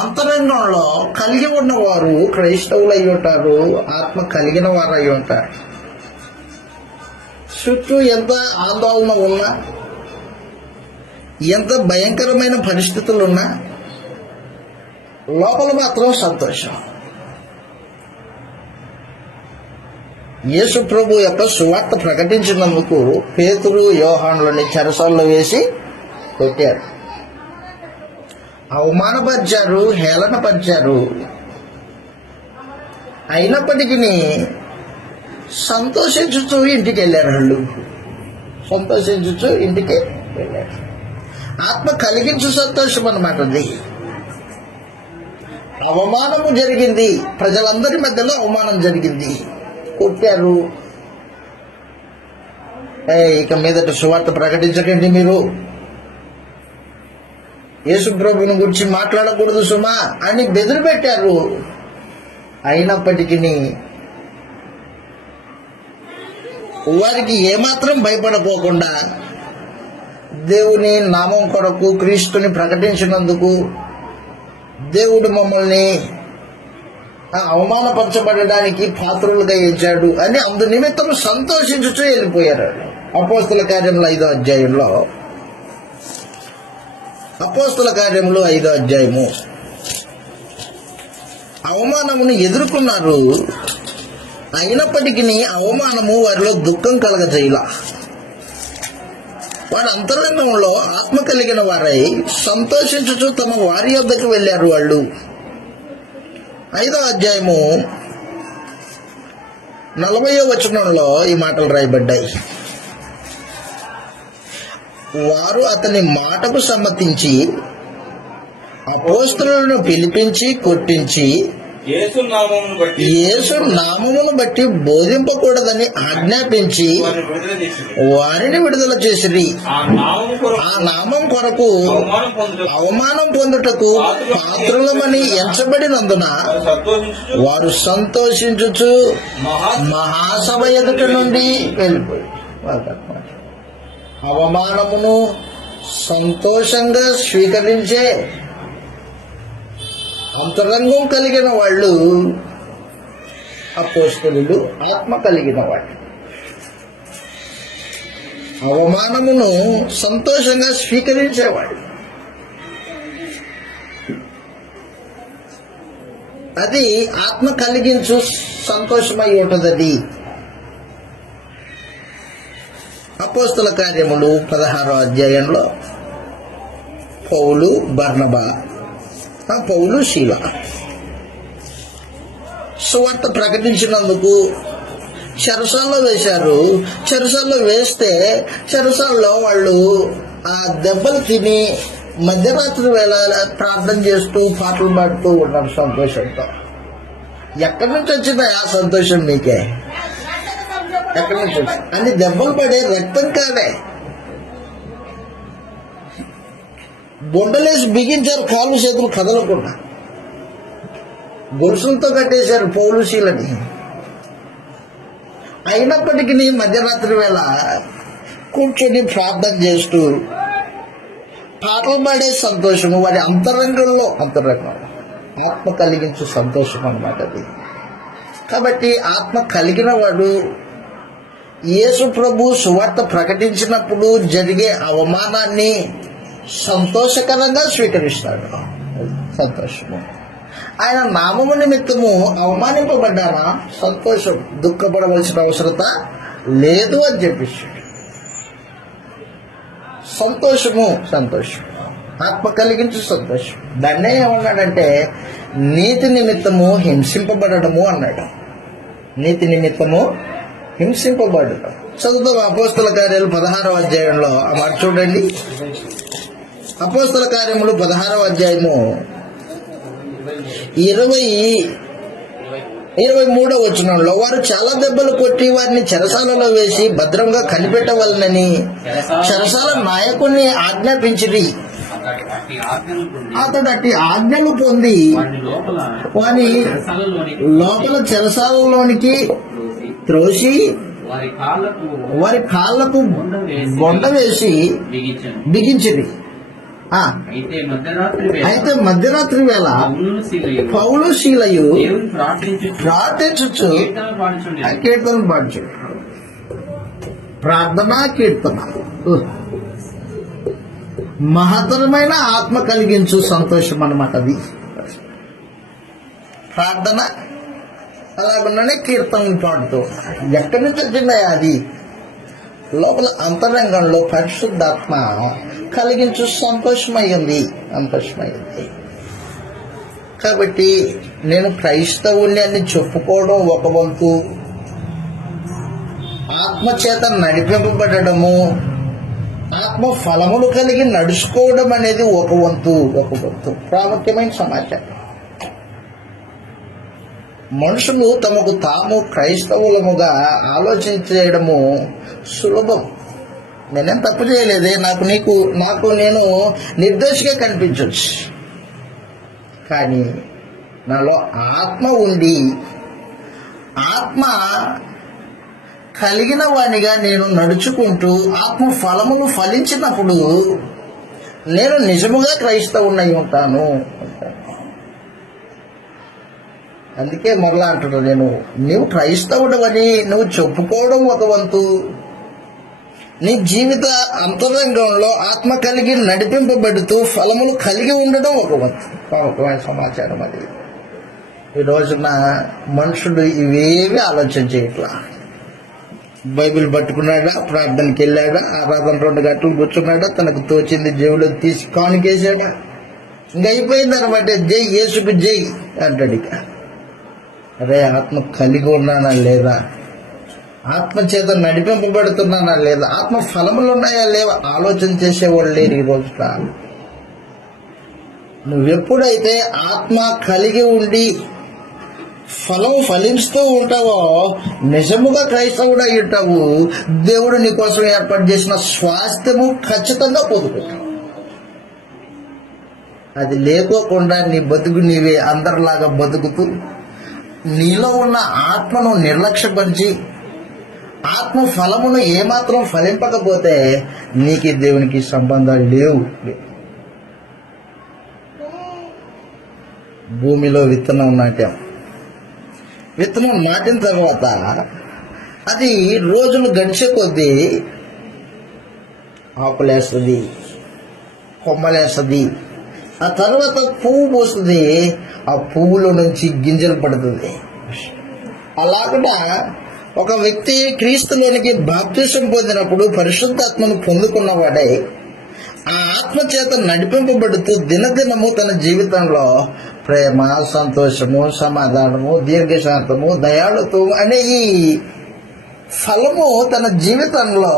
అంతరంగంలో కలిగి ఉన్నవారు క్రైస్తవులు అయి ఉంటారు, ఆత్మ కలిగిన వారు అయి ఉంటారు. చుట్టూ ఎంత ఆందోళన ఉన్నా, ఎంత భయంకరమైన పరిస్థితులు ఉన్నా లోపల మాత్రం సంతోషం. యేసు ప్రభు యొక్క సువార్త ప్రకటించినందుకు పేతురు యోహానులని చెరసాల్లో వేసి కొట్టారు, అవమానపరిచారు, హేళనపరిచారు. అయినప్పటికీ సంతోషించుతూ ఇంటికి వెళ్ళారు. వాళ్ళు సంతోషించుతూ ఇంటికి వెళ్ళారు. ఆత్మ కలిగించు సంతోషం అన్నమాట అది. అవమానము జరిగింది, ప్రజలందరి మధ్యలో అవమానం జరిగింది, కొట్టారు. ఇక మీదట సువార్త ప్రకటించకండి, మీరు యేసు ప్రభువుని గురించి మాట్లాడకూడదు సుమా అని బెదిరి పెట్టారు. అయినప్పటికీ వారికి ఏమాత్రం భయపడకోకుండా దేవుని నామం కొరకు క్రీస్తుని ప్రకటించినందుకు దేవుడు మమ్మల్ని అవమానపరచబడడానికి పాత్రులుగా ఇచ్చాడు అని అందు నిమిత్తం సంతోషించుతూ వెళ్ళిపోయారు. అపోస్తుల కార్యములు 5వ అధ్యాయంలో, అపోస్తుల కార్యములు 5వ అధ్యాయము, అవమానమును ఎదుర్కొన్నారు. అయినప్పటికీ అవమానము వారిలో దుఃఖం కలగజేయాల. వారి అంతరంగంలో ఆత్మ కలిగిన వారై సంతోషించుచు తమ వారి యొద్దకు వెళ్ళారు. వాళ్ళు 5వ అధ్యాయము 40వ వచనంలో ఈ మాటలు రాయబడ్డాయి. వారు అతని మాటకు సమ్మతించి అపోస్తలులను పిలిపించి కొట్టించి యేసు నామమును బట్టి బోధింపకూడదని ఆజ్ఞాపించి వారిని విడుదల చేసిరి. ఆ నామం కొరకు అవమానం పొందుటకు పాత్రులమని ఎంచబడినందున వారు సంతోషించుచు మహాసభ ఎదుట నుండి వెళ్ళిపోయి అవమానమును సంతోషంగా స్వీకరించే అంతరంగం కలిగిన వాళ్ళు అపోస్తలులు, ఆత్మ కలిగిన వాళ్ళు. అవమానమును సంతోషంగా స్వీకరించేవాళ్ళు. అది ఆత్మ కలిగించు సంతోషమై ఉంటుంది. అది అపోస్తల కార్యములు 16వ అధ్యాయంలో పౌలు, బర్నబా, పౌలు, శీల సువార్త ప్రకటించినందుకు చెరసాల్లో వేశారు. చెరసాల్లో వేస్తే చెరసాల్లో వాళ్ళు ఆ దెబ్బలు తిని మధ్యరాత్రి వేళ ప్రార్థన చేస్తూ పాటలు పాడుతూ ఉన్నారు సంతోషంతో. ఎక్కడి నుంచి వచ్చిందా ఆ సంతోషం మీకే? ఎక్కడి నుంచి వచ్చింది? అన్ని దెబ్బలు పడే రక్తం కాదే. బొండలేసి బిగించారు, కాళ్ళు చేతులు కదలకుండా గొలుసులతో కట్టేశారు పౌలు, శీలని. అయినప్పటికీ మధ్యరాత్రి వేళ కూర్చొని ప్రార్థన చేస్తూ పాటలు పాడే సంతోషము వారి అంతరంగంలో ఆత్మ కలిగించు సంతోషం అన్నమాట అది. కాబట్టి ఆత్మ కలిగిన వాడు యేసు ప్రభు సువార్త ప్రకటించినప్పుడు జరిగే అవమానాన్ని సంతోషకరంగా స్వీకరిస్తాడు. సంతోషము. ఆయన నామము నిమిత్తము అవమానింపబడ్డారా? సంతోషం. దుఃఖపడవలసిన అవసరత లేదు అని చెప్పేసాడు. సంతోషము, సంతోషం, ఆత్మ కలిగించు సంతోషం. దాన్నే ఏమన్నాడంటే నీతి నిమిత్తము హింసింపబడము అన్నాడు. నీతి నిమిత్తము హింసింపబడడం. చదువుతాం అపోస్తల కార్యాలు 16వ అధ్యాయంలో ఆ మాట చూడండి. అపోస్తల కార్యములు 16వ అధ్యాయము 23వ వచనంలో వారు చాలా దెబ్బలు కొట్టి వారిని చెరసాలలో వేసి భద్రంగా కనిపెట్టవలనని చెరసాల నాయకుడిని ఆజ్ఞాపించిరి. అతడు అట్టి ఆజ్ఞలు పొంది వాని లోపల చెరసాలలోనికి త్రోసి వారి కాళ్లకు బొండ వేసి బిగించిరి. అయితే మధ్యరాత్రి వేళ పౌలు, శీలయు ప్రార్థించుచు కీర్తనలు పాడుచు. ప్రార్థన, కీర్తన మహత్తరమైన ఆత్మ కలిగించు సంతోషం అన్నమాట అది. ప్రార్థన అలాగుండానే కీర్తనలు పాడుతూ ఎక్కడి నుంచి వచ్చిందా అది? లోపల అంతరంగంలో పరిశుద్ధాత్మ కలిగించు సంతోషమైంది. కాబట్టి నేను క్రైస్తవుని అని చెప్పుకోవడం ఒక వంతు, ఆత్మ చేత నడిపింపబడము, ఆత్మ ఫలములు కలిగి నడుచుకోవడం అనేది ఒక వంతు ప్రాముఖ్యమైన సమాచారం. మనుషులు తమకు తాము క్రైస్తవులముగా ఆలోచించడము సులభం. నేనేం తప్పు చేయలేదే, నాకు నేను నిర్దోషిగా కనిపించవచ్చు. కానీ నాలో ఆత్మ ఉండి ఆత్మ కలిగిన వానిగా నేను నడుచుకుంటూ ఆత్మ ఫలములు ఫలించినప్పుడు నేను నిజముగా క్రైస్తవునై ఉంటాను. అందుకే మరలా అంటున్నాను, నువ్వు క్రైస్తవుడు అని నువ్వు చెప్పుకోవడం ఒక వంతు, నీ జీవిత అంతరంగంలో ఆత్మ కలిగి నడిపింపబడుతూ ఫలములు కలిగి ఉండడం ఒక వంతు. ప్రముఖమైన సమాచారం అది. ఈ రోజున మనుషుడు ఇవేవి ఆలోచన చేయట్లా. బైబిల్ పట్టుకున్నాడా, ప్రార్థనకి వెళ్ళాడా, ఆరాధన 2 గంటలు కూర్చున్నాడా, తనకు తోచింది జేబులో తీసి కానుకేసాడా, ఇంక అయిపోయింది అనమాట. జై యేసుకు జై అంటాడు. ఇక అరే, ఆత్మ కలిగి ఉన్నానా లేదా, ఆత్మ చేత నడిపింపబడుతున్నానా లేదా, ఆత్మ ఫలములు ఉన్నాయా లేవా ఆలోచన చేసేవాళ్ళు లేరు ఈ రోజున. నువ్వెప్పుడైతే ఆత్మ కలిగి ఉండి ఫలం ఫలిస్తూ ఉంటావో నిజముగా క్రైస్తవుడు అయి ఉంటావు. దేవుడు నీ కోసం ఏర్పాటు చేసిన స్వాస్థ్యము ఖచ్చితంగా పొందుకుంటావు. అది లేకోకుండా నీ బతుకు నీవే అందరిలాగా బతుకుతూ నీలో ఉన్న ఆత్మను నిర్లక్ష్యపరిచి ఆత్మ ఫలమును ఏమాత్రం ఫలింపకపోతే నీకు దేవునికి సంబంధాలు లేవు. భూమిలో విత్తనం నాటాం. విత్తనం నాటిన తర్వాత అది రోజులు గడిచే కొద్దీ ఆకులేస్తుంది, కొమ్మలేస్తుంది, ఆ తర్వాత పువ్వు పూస్తుంది, ఆ పువ్వులో నుంచి గింజలు పడుతుంది. అలాగా ఒక వ్యక్తి క్రీస్తులోనికి బాప్తిసం పొందినప్పుడు పరిశుద్ధాత్మను పొందుకున్నవాడే ఆ ఆత్మ చేత నడిపింపబడుతూ దినదినము తన జీవితంలో ప్రేమ, సంతోషము, సమాధానము, దీర్ఘశాంతము, దయాళుత్వం అనే ఈ ఫలము తన జీవితంలో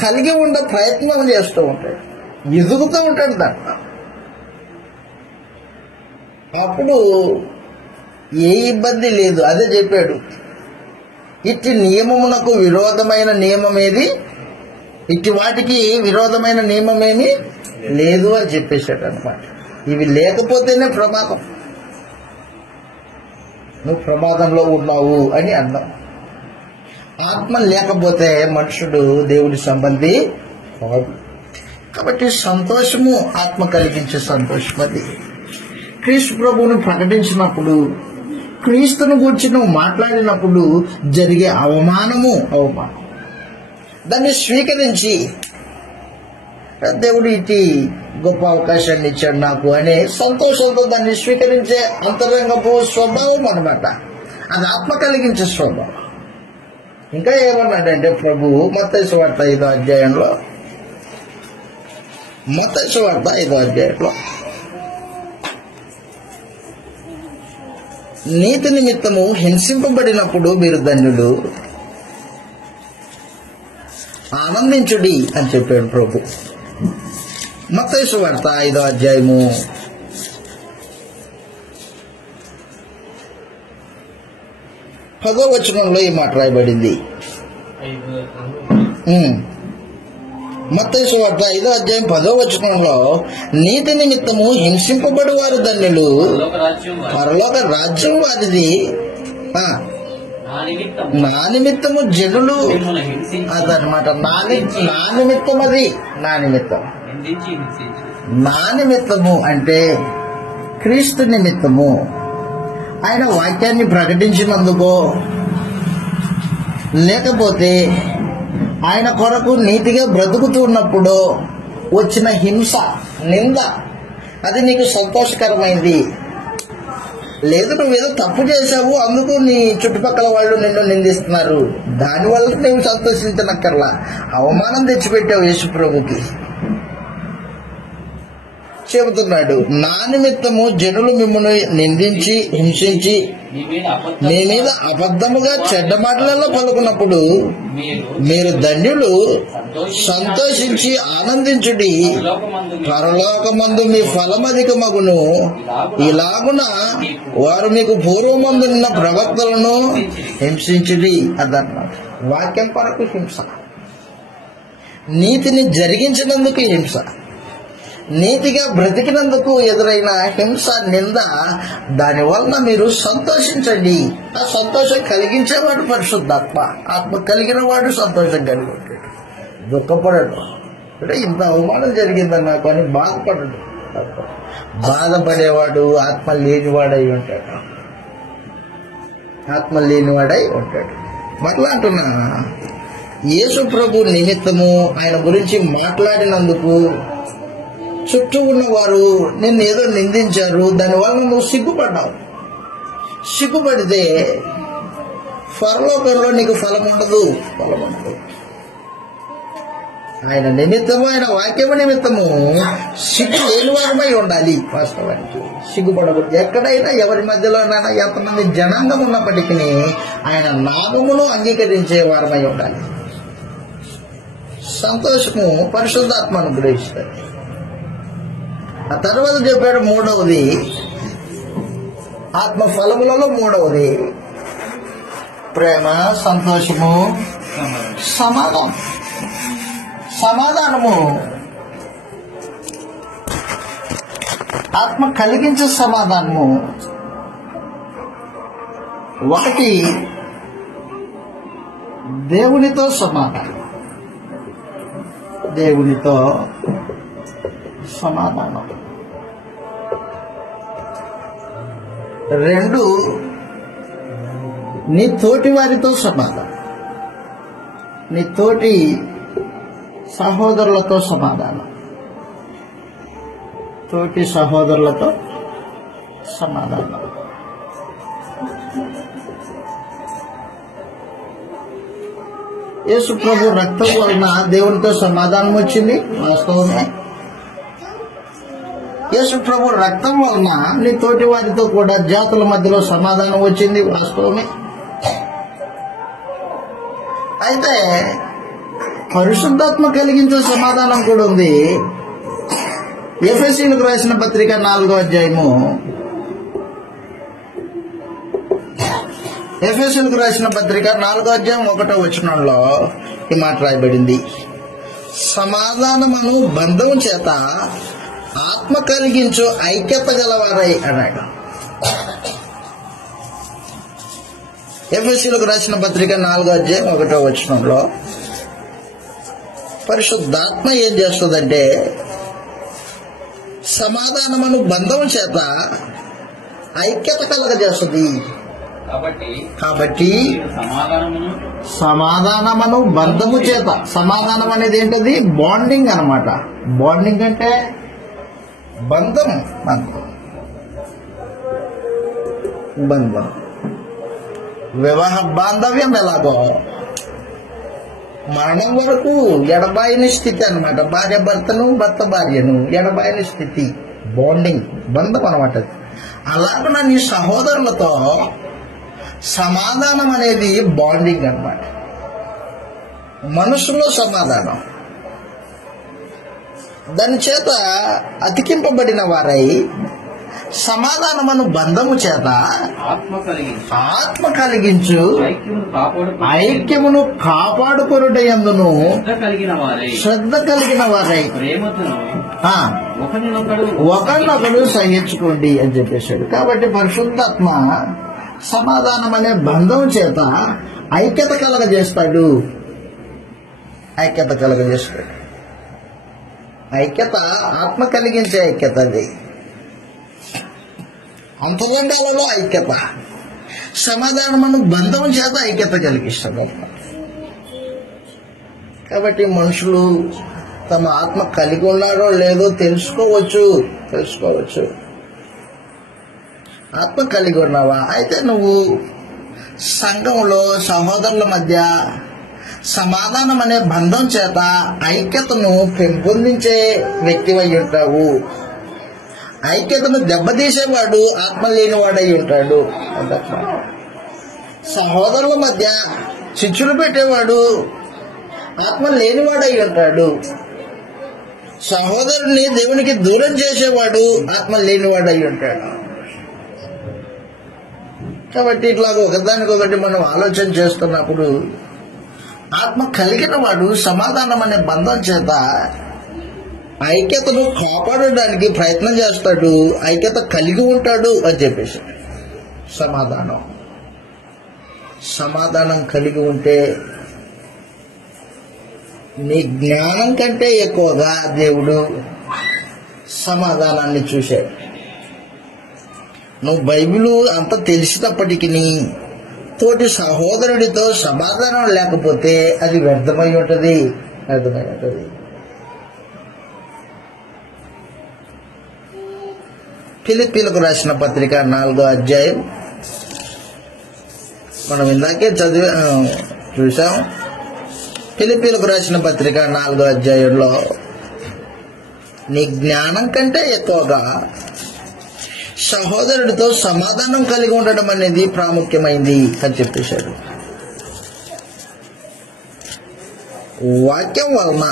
కలిగి ఉండే ప్రయత్నం చేస్తూ ఉంటాడు, ఎదుగుతూ ఉంటాడు దాంట్లో. అప్పుడు ఏ ఇబ్బంది లేదు. అదే చెప్పాడు, ఇట్టి నియమమునకు విరోధమైన నియమమేది, ఇట్టి వాటికి విరోధమైన నియమమేమి లేదు అని చెప్పేశాడు అనమాట. ఇవి లేకపోతేనే ప్రమాదం, నువ్వు ప్రమాదంలో ఉన్నావు అని అన్నావు. ఆత్మ లేకపోతే మనుషుడు దేవుడి సంబంధి కాదు. కాబట్టి సంతోషము ఆత్మ కలిగించే సంతోషం అది. క్రీస్తు ప్రభువును ప్రకటించినప్పుడు, క్రీస్తును గురించి నువ్వు మాట్లాడినప్పుడు జరిగే అవమానం దాన్ని స్వీకరించి దేవుడు ఇటు గొప్ప అవకాశాన్ని ఇచ్చాడు నాకు అనే సంతోషంతో దాన్ని స్వీకరించే అంతరంగపు స్వభావం అనమాట. అది ఆత్మ కలిగించే స్వభావం. ఇంకా ఏమన్నాడంటే ప్రభువు మత్తయి సువార్త 5వ అధ్యాయంలో, మత్తయి సువార్త 5వ అధ్యాయంలో, నీతి నిమిత్తము హింసింపబడినప్పుడు మీరు ధన్యులు, ఆనందించుడి అని చెప్పాడు ప్రభు. మత్తయి సువార్త 5వ అధ్యాయము 10వ వచనంలో ఈ మాట రాయబడింది. మత్తయి సువార్త 5వ అధ్యాయం 10వ వచనంలో, నీతి నిమిత్తము హింసింపబడి వారు ధన్యులు, పరలోక రాజ్యం వారిది. నా నిమిత్తము జనులు అదనమాట. నా నిమిత్తం అది, నా నిమిత్తము అంటే క్రీస్తు నిమిత్తము, ఆయన వాక్యాన్ని ప్రకటించినందుకో లేకపోతే ఆయన కొరకు నీతిగా బ్రతుకుతున్నప్పుడు వచ్చిన హింస, నింద, అది నీకు సంతోషకరమైంది. లేదు నువ్వేదో తప్పు చేశావు, అందుకు నీ చుట్టుపక్కల వాళ్ళు నిన్ను నిందిస్తున్నారు, దానివల్ల నువ్వు సంతోషించనక్కర్లా. అవమానం తెచ్చిపెట్టావు యేసు ప్రభుకి. చెబుతున్నాడు, నా నిమిత్తము జనులు మిమ్మల్ని నిందించి హింసించి మీ మీద అబద్ధముగా చెడ్డ మాటలలో పలుకున్నప్పుడు మీరు ధన్యులు, సంతోషించి ఆనందించుడి, పరలోకమందు మీ ఫలమధికమగును. ఇలాగున వారు మీకు పూర్వమందున్న ప్రవక్తలను హింసించుడి అదన్నమాట. వాక్యం కొరకు హింస, నీతిని జరిగించినందుకు హింస, నీతిగా బ్రతికినందుకు ఎదురైన హింస, నింద, దానివలన మీరు సంతోషించండి. ఆ సంతోషం కలిగించేవాడు పరిశుద్ధాత్మ. ఆత్మ కలిగిన వాడు సంతోషం కలిగి ఉంటాడు, దుఃఖపడడు. అంటే ఇంత అవమానం జరిగిందని నాకు అని బాధపడడు. బాధపడేవాడు ఆత్మ లేనివాడై ఉంటాడు, ఆత్మ లేనివాడై ఉంటాడు. మరలా అంటున్నా, యేసు ప్రభు నిమిత్తము ఆయన గురించి మాట్లాడినందుకు చుట్టూ ఉన్నవారు నిన్ను ఏదో నిందించారు, దానివల్ల నువ్వు సిగ్గుపడ్డావు. సిగ్గుపడితే పరలోకంలో నీకు ఫలం ఉండదు. ఆయన నిమిత్తము, ఆయన వాక్యము నిమిత్తము సిగ్గు లేని వారమై ఉండాలి. వాస్తవానికి సిగ్గుపడకూడదు. ఎక్కడైనా ఎవరి మధ్యలోనైనా ఎంతమంది జనాంగం ఉన్నప్పటికీ ఆయన నామమును అంగీకరించే వారమై ఉండాలి. సంతోషము పరిశుద్ధాత్మను గ్రహిస్తుంది. ఆ తర్వాత చెప్పాడు మూడవది, ఆత్మ ఫలములలో మూడవది ప్రేమ, సంతోషము, సమాధానం. సమాధానము ఆత్మ కలిగించే సమాధానము. ఒకటి దేవునితో సమాధానం, దేవునితో సమాధానం. రెండు, నీ తోటి వారితో సమాధానం, నీ తోటి సహోదరులతో సమాధానం, తోటి సహోదరులతో సమాధానం. యేసు ప్రభు రక్తం వలన దేవునితో సమాధానం వచ్చింది, వాస్తవమే. యేసు ప్రభు రక్తం వలన నీ తోటి వారితో కూడా జాతుల మధ్యలో సమాధానం వచ్చింది, వాస్తవమే. అయితే పరిశుద్ధాత్మ కలిగించే సమాధానం కూడా ఉంది. ఎఫెసీయులకు రాసిన పత్రిక 4వ అధ్యాయము, ఎఫెసీయులకు రాసిన పత్రిక 4వ అధ్యాయం 1వ వచనంలో ఈ మాట రాయబడింది, సమాధానమును బంధం చేత ఆత్మ కలిగించు ఐక్యత గలవారై అన్నాడు. ఎఫెసీయులకు రాసిన పత్రిక 4వ అధ్యాయం 1వ వచనంలో పరిశుద్ధాత్మ ఏం చేస్తుందంటే సమాధానమును బంధం చేత ఐక్యత కలగజేస్తుంది. కాబట్టి సమాధానమును బంధము చేత, సమాధానం అనేది ఏంటది? బాండింగ్ అన్నమాట. బాండింగ్ అంటే బంధం, బంధం. వివాహ బాంధవ్యం ఎలాగో మరణం వరకు ఎడబాయిన స్థితి అన్నమాట. భార్య భర్తను, భర్త భార్యను ఎడబాయిన స్థితి, బాండింగ్, బంధం అన్నమాట. అలాగ నీ సహోదరులతో సమాధానం అనేది బాండింగ్ అన్నమాట. మనసులో సమాధానం, దాని చేత అతికింపబడిన వారై సమాధానమును బంధము చేత ఆత్మ కలిగించు ఐక్యమును కాపాడుకొనుటయందును శ్రద్ధ కలిగిన వారై ఒకరినొకరు సహించుకోండి అని చెప్పేశాడు. కాబట్టి పరిశుద్ధాత్మ సమాధానం అనే బంధం చేత ఐక్యత కలగజేస్తాడు. ఐక్యత కలగజేస్తాడు. ఐక్యత ఆత్మ కలిగించే ఐక్యత. అది అంతరంగాలలో ఐక్యత, సమాధానమును బంధం చేత ఐక్యత కలిగిస్తాడు. కాబట్టి మనుషులు తమ ఆత్మ కలిగి ఉన్నారో లేదో తెలుసుకోవచ్చు. ఆత్మ కలిగి ఉన్నావా? అయితే నువ్వు సంఘంలో సహోదరుల మధ్య సమాధానం అనే బంధం చేత ఐక్యతను పెంపొందించే వ్యక్తివై ఉంటావు. ఐక్యతను దెబ్బతీసేవాడు ఆత్మ లేనివాడై ఉంటాడు. సహోదరుల మధ్య చిచ్చులు పెట్టేవాడు ఆత్మ లేనివాడై ఉంటాడు. సహోదరుని దేవునికి దూరం చేసేవాడు ఆత్మ లేనివాడై ఉంటాడు. కాబట్టి ఇట్లాగ ఒకదానికొకటి మనం ఆలోచన చేస్తున్నప్పుడు ఆత్మ కలిగిన వాడు సమాధానం అనే బంధం చేత ఐక్యతను కాపాడడానికి ప్రయత్నం చేస్తాడు. ఐక్యత కలిగి ఉంటాడు అని చెప్పేసి సమాధానం కలిగి ఉంటే నీ జ్ఞానం కంటే ఎక్కువగా దేవుడు సమాధానాన్ని చూశాడు. నువ్వు బైబిల్ అంత తెలిసినప్పటికీ తోటి సహోదరుడితో సమాధానం లేకపోతే అది వ్యర్థమై ఉంటుంది. ఫిలిప్పీలకు రాసిన పత్రిక 4వ అధ్యాయం మనం ఇందాకే చూసాం. ఫిలిప్పీలకు రాసిన పత్రిక 4వ అధ్యాయంలో నీ జ్ఞానం కంటే ఎక్కువగా సహోదరుడితో సమాధానం కలిగి ఉండడం అనేది ప్రాముఖ్యమైంది అని చెప్పేశాడు. వాక్యం వలన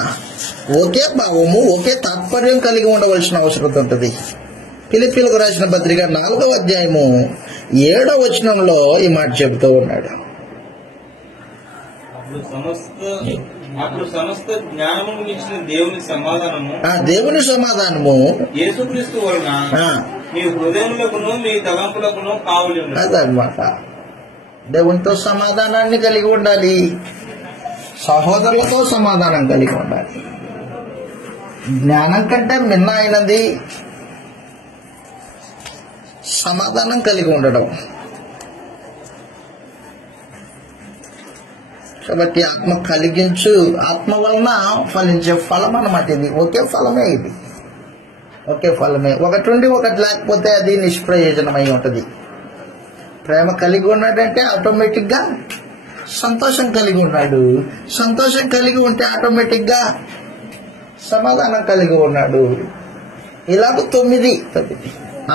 ఒకే భావము ఒకే తాత్పర్యం కలిగి ఉండవలసిన అవసరం ఉంటుంది. ఫిలిప్పీలకు రాసిన పత్రిక 4వ అధ్యాయము 7వ వచనంలో ఈ మాట చెబుతూ ఉన్నాడు. అప్పుడు సమస్త జ్ఞానమును మించిన దేవుని సమాధానము యేసుక్రీస్తు వలన మీ హృదయములకును మీ తలంపులకును కావలి ఉన్నది. అదనమాట. దేవునితో సమాధానాన్ని కలిగి ఉండాలి. సహోదరులతో సమాధానం కలిగి ఉండాలి. జ్ఞానం కంటే మిన్న అయినది సమాధానం కలిగి ఉండడం. కాబట్టి ఆత్మ కలిగించు, ఆత్మ వలన ఫలించే ఫలం అన్నమాట. ఇది ఒకే ఫలమే. ఒకటి ఉండి ఒకటి లేకపోతే అది నిష్ప్రయోజనమై ఉంటుంది. ప్రేమ కలిగి ఉన్నాడంటే ఆటోమేటిక్గా సంతోషం కలిగి ఉన్నాడు. సంతోషం కలిగి ఉంటే ఆటోమేటిక్గా సమాధానం కలిగి ఉన్నాడు. ఇలాగ 9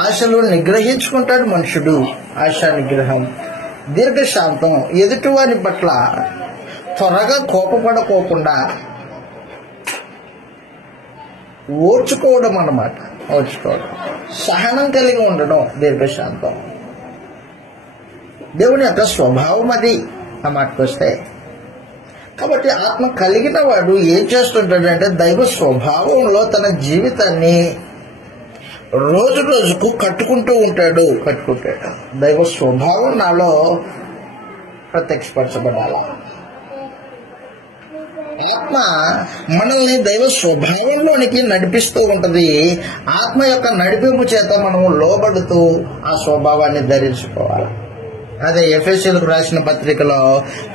ఆశలు నిగ్రహించుకుంటాడు మనుషుడు. ఆశా నిగ్రహం, దీర్ఘశాంతం, ఎదుటివారి పట్ల త్వరగా కోపపడకోకుండా ఓర్చుకోవడం అన్నమాట. సహనం కలిగి ఉండడం, దీర్ఘశాంతం. దేవుని యొక్క స్వభావం అది ఆ మాటకు వస్తే. కాబట్టి ఆత్మ కలిగిన వాడు ఏం చేస్తుంటాడంటే దైవ స్వభావంలో తన జీవితాన్ని రోజు రోజుకు కట్టుకుంటూ ఉంటాడు. దైవ స్వభావం నాలో ప్రత్యక్షపరచబడాలా. ఆత్మ మనల్ని దైవ స్వభావంలోనికి నడిపిస్తూ ఉంటది. ఆత్మ యొక్క నడిపింపు చేత మనము లోబడుతూ ఆ స్వభావాన్ని ధరించుకోవాలి. అదే ఎఫెసీయులకు రాసిన పత్రికలో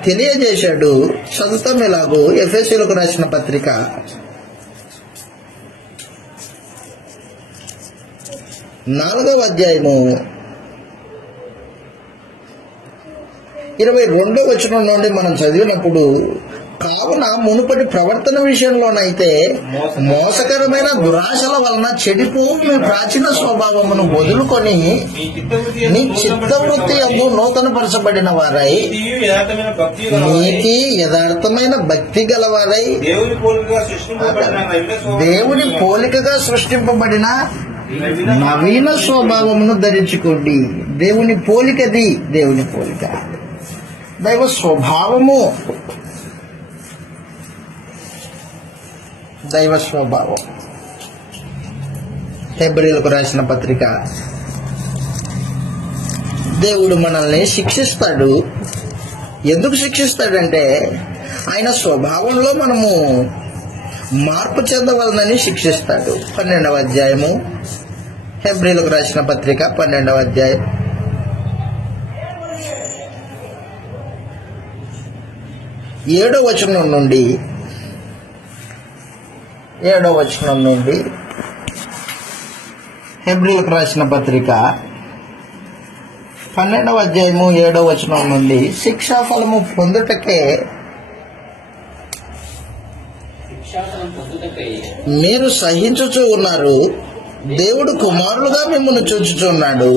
తెలియజేశాడు. చదువుతాం ఇలాగూ. ఎఫెసీయులకు రాసిన పత్రిక 4వ అధ్యాయము 22వ వచనం నుండి మనం చదివినప్పుడు, కావున మునుపటి ప్రవర్తన విషయంలోనైతే మోసకరమైన దురాశల వలన చెడిపో మీ ప్రాచీన స్వభావమును వదులుకొని మీ చిత్తవృత్తి యందు నూతనపరచబడిన వారై నీతి యథార్థమైన భక్తి గలవారై దేవుని పోలికగా సృష్టింపబడిన నవీన స్వభావమును ధరించుకోండి. దేవుని పోలికది. దేవుని పోలిక దైవ స్వభావము. దైవ స్వభావం. హెబ్రీయులకు రాసిన పత్రిక, దేవుడు మనల్ని శిక్షిస్తాడు. ఎందుకు శిక్షిస్తాడంటే ఆయన స్వభావంలో మనము మార్పు చెందవలనని శిక్షిస్తాడు. 12వ అధ్యాయము హెబ్రీయులకు రాసిన పత్రిక 12వ అధ్యాయం 7వ వచనం నుండి 7వ వచనం నుండి హెబ్రీయులకు రాసిన పత్రిక 12వ అధ్యాయము 7వ వచనం నుండి శిక్షాఫలము పొందుటకే మీరు సహించుచూ ఉన్నారు, దేవుడు కుమారులుగా మిమ్మల్ని చూచుచున్నాడు.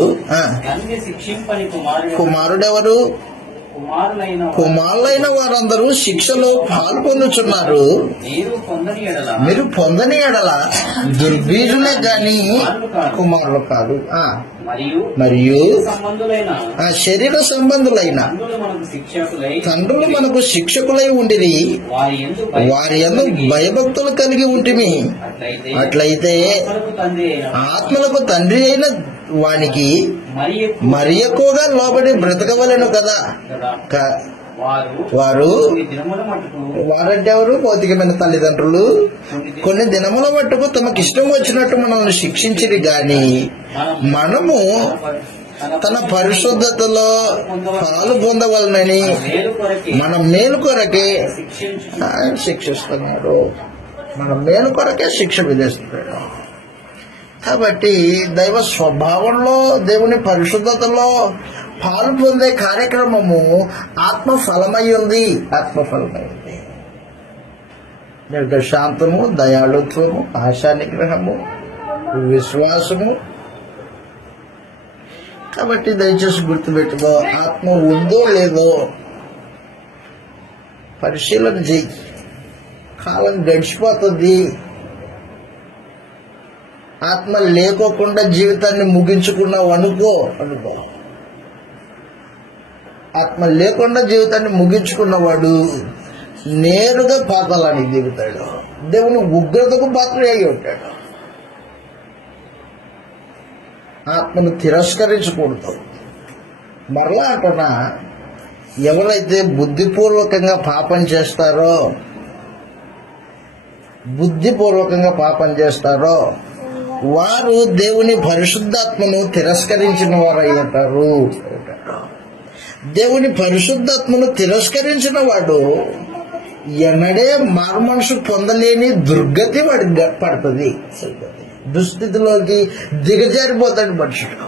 కుమారుడెవరు? కుమారులైన వారందరూ శిక్షలో పాల్పొందుచున్నారు. మీరు పొందని ఎడల దుర్బీజులే గాని కుమారులు కాదు. మరియు శరీర సంబంధులైన తండ్రులు మనకు శిక్షకులై ఉండిరి, వారి యందు భయభక్తులు కలిగి ఉంటిమి. అట్లయితే ఆత్మలకు తండ్రి అయిన వానికి మరి ఎక్కువగా లోబడి బ్రతకవలెను కదా. వారంటే ఎవరు? భౌతికమైన తల్లిదండ్రులు. కొన్ని దినముల మట్టుకు తమకిష్టం వచ్చినట్టు మనల్ని శిక్షించిరి గాని మనము తన పరిశుద్ధతలో పాలు పొందవలనని మన మేలు కొరకే ఆయన శిక్షిస్తున్నాడు. మన మేలు కొరకే శిక్ష విధిస్తున్నాడు. కాబట్టి దైవ స్వభావంలో, దేవుని పరిశుద్ధతలో పాలు పొందే కార్యక్రమము ఆత్మఫలమై ఉంది. శాంతము, దయాళుత్వము, ఆశా నిగ్రహము, విశ్వాసము. కాబట్టి దయచేసి గుర్తుపెట్టుకో, ఆత్మ ఉందో లేదో పరిశీలన చెయ్యి. కాలం గడిచిపోతుంది. ఆత్మ లేకోకుండా జీవితాన్ని ముగించుకున్నావు అనుకో. ఆత్మ లేకుండా జీవితాన్ని ముగించుకున్నవాడు నేరుగా పాతాళానికి దిగుతాడు. దేవుని ఉగ్రతకు పాత్ర అయి ఉంటాడు. ఆత్మను తిరస్కరించకూడదు. మరలా అంటున్నా, ఎవరైతే బుద్ధిపూర్వకంగా పాపం చేస్తారో వారు దేవుని పరిశుద్ధాత్మను తిరస్కరించిన వారై ఉంటారు. దేవుని పరిశుద్ధాత్మను తిరస్కరించిన వాడు ఎన్నడే మారుమనసు పొందలేని దుర్గతి వాడికి పడుతుంది. దుస్థితిలోకి దిగజారిపోతాడు మనుషుడు.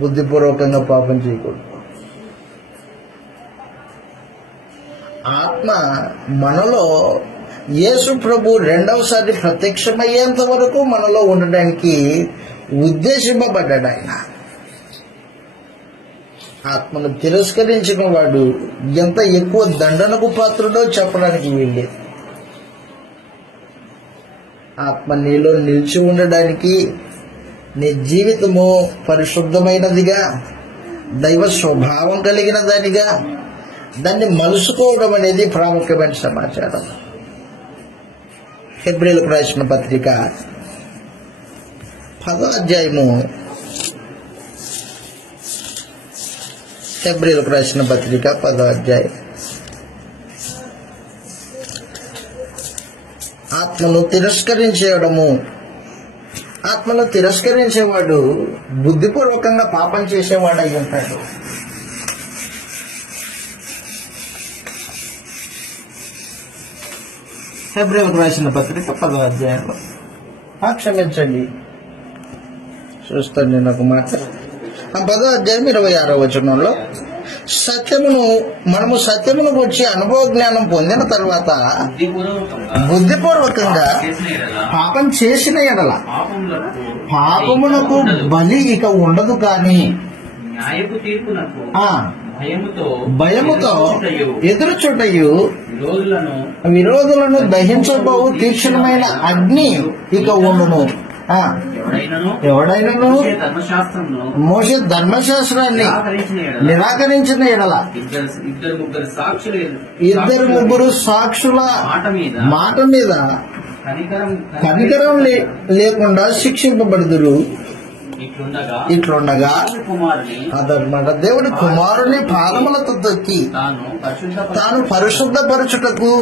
బుద్ధిపూర్వకంగా పాపం చేయకూడదు. ఆత్మ మనలో యేసు ప్రభు రెండవసారి ప్రత్యక్షమయ్యేంత వరకు మనలో ఉండడానికి ఉద్దేశింపబడ్డాడు. ఆయన ఆత్మను తిరస్కరించిన వాడు ఎంత ఎక్కువ దండనకు పాత్రుడో చెప్పడానికి వీల్లేదు. ఆత్మ నీలో నిలిచి ఉండడానికి నీ జీవితము పరిశుద్ధమైనదిగా, దైవ స్వభావం కలిగిన దానిగా దాన్ని మలుసుకోవడం అనేది ప్రాముఖ్యమైన సమాచారం. హెబ్రీయులకు రాసిన పత్రిక 10వ అధ్యాయము, హెబ్రీయులకు రాసిన పత్రిక 10వ అధ్యాయం. ఆత్మను తిరస్కరించేవాడు బుద్ధిపూర్వకంగా పాపం చేసేవాడు అయి ఉంటాడు. హెబ్రీయులకు రాసిన పత్రిక 10వ అధ్యాయంలో క్షమించండి, చూస్తాను నేను ఒక మాట. 10వ అధ్యాయం 26వ వచనంలో మనము సత్యమును గురించి అనుభవ జ్ఞానం పొందిన తర్వాత బుద్ధిపూర్వకంగా పాపం చేసిన ఎడల పాపమునకు బలి ఇక ఉండదు, కానీ భయముతో ఎదురుచూటయు విరోధులను దహించబోవు తీక్షణమైన అగ్ని ఇక ఉండును. ఎవడైనను మోషే ధర్మశాస్త్రాన్ని నిరాకరించిన ఎడల 2-3 సాక్షుల మాట మీద కనికరం లేకుండా శిక్షింపబడుదురు. ఇట్లుండగా అదనమాట దేవుడి కుమారుని పాదములతో తొక్కి తాను పరిశుద్ధపరచుటకు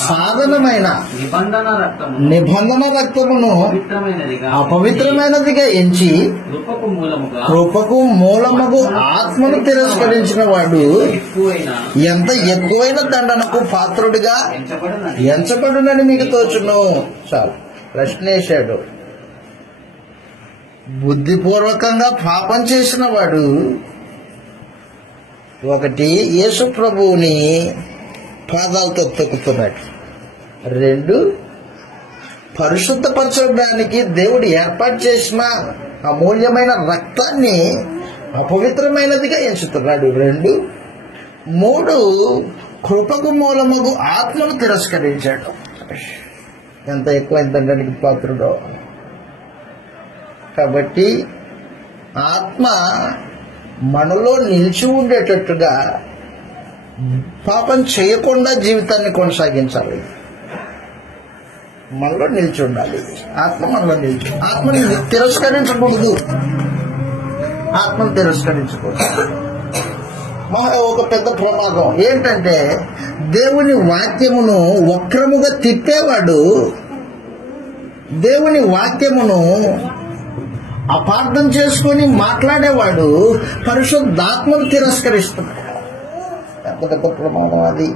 సాధనమైన నిబంధన రక్తమును అపవిత్రమైనదిగా ఎంచి కృపకు మూలముగు ఆత్మను తిరస్కరించిన వాడు ఎంత ఎక్కువైన దండనకు పాత్రుడిగా ఎంచబడునని మీకు తోచును. చాలు, ప్రశ్న వేశాడు. బుద్ధిపూర్వకంగా పాపం చేసిన వాడు ఒకటి యేసు ప్రభువుని పాదాలతో తొక్కుతున్నాడు, రెండు పరిశుద్ధపరచడానికి దేవుడు ఏర్పాటు చేసిన అమూల్యమైన రక్తాన్ని అపవిత్రమైనదిగా ఎంచుతున్నాడు, రెండు మూడు కృపకు మూలముగు ఆత్మను తిరస్కరించాడు. ఎంత ఎక్కువైందండానికి పాత్రుడో. కాబట్టి ఆత్మ మనలో నిలిచి ఉండేటట్టుగా పాపం చేయకుండా జీవితాన్ని కొనసాగించాలి. మనలో నిలిచి ఉండాలి. ఆత్మ మనలో నిలిచి, ఆత్మని తిరస్కరించకూడదు. ఆత్మను తిరస్కరించకూడదు. ఒక పెద్ద ప్రమాదం ఏంటంటే దేవుని వాక్యమును వక్రముగా తిప్పేవాడు దేవుని వాక్యమును అపార్థం చేసుకొని మాట్లాడేవాడు పరిశుద్ధాత్మను తిరస్కరిస్తున్నాడు. ఎంత ప్రమాదం అది.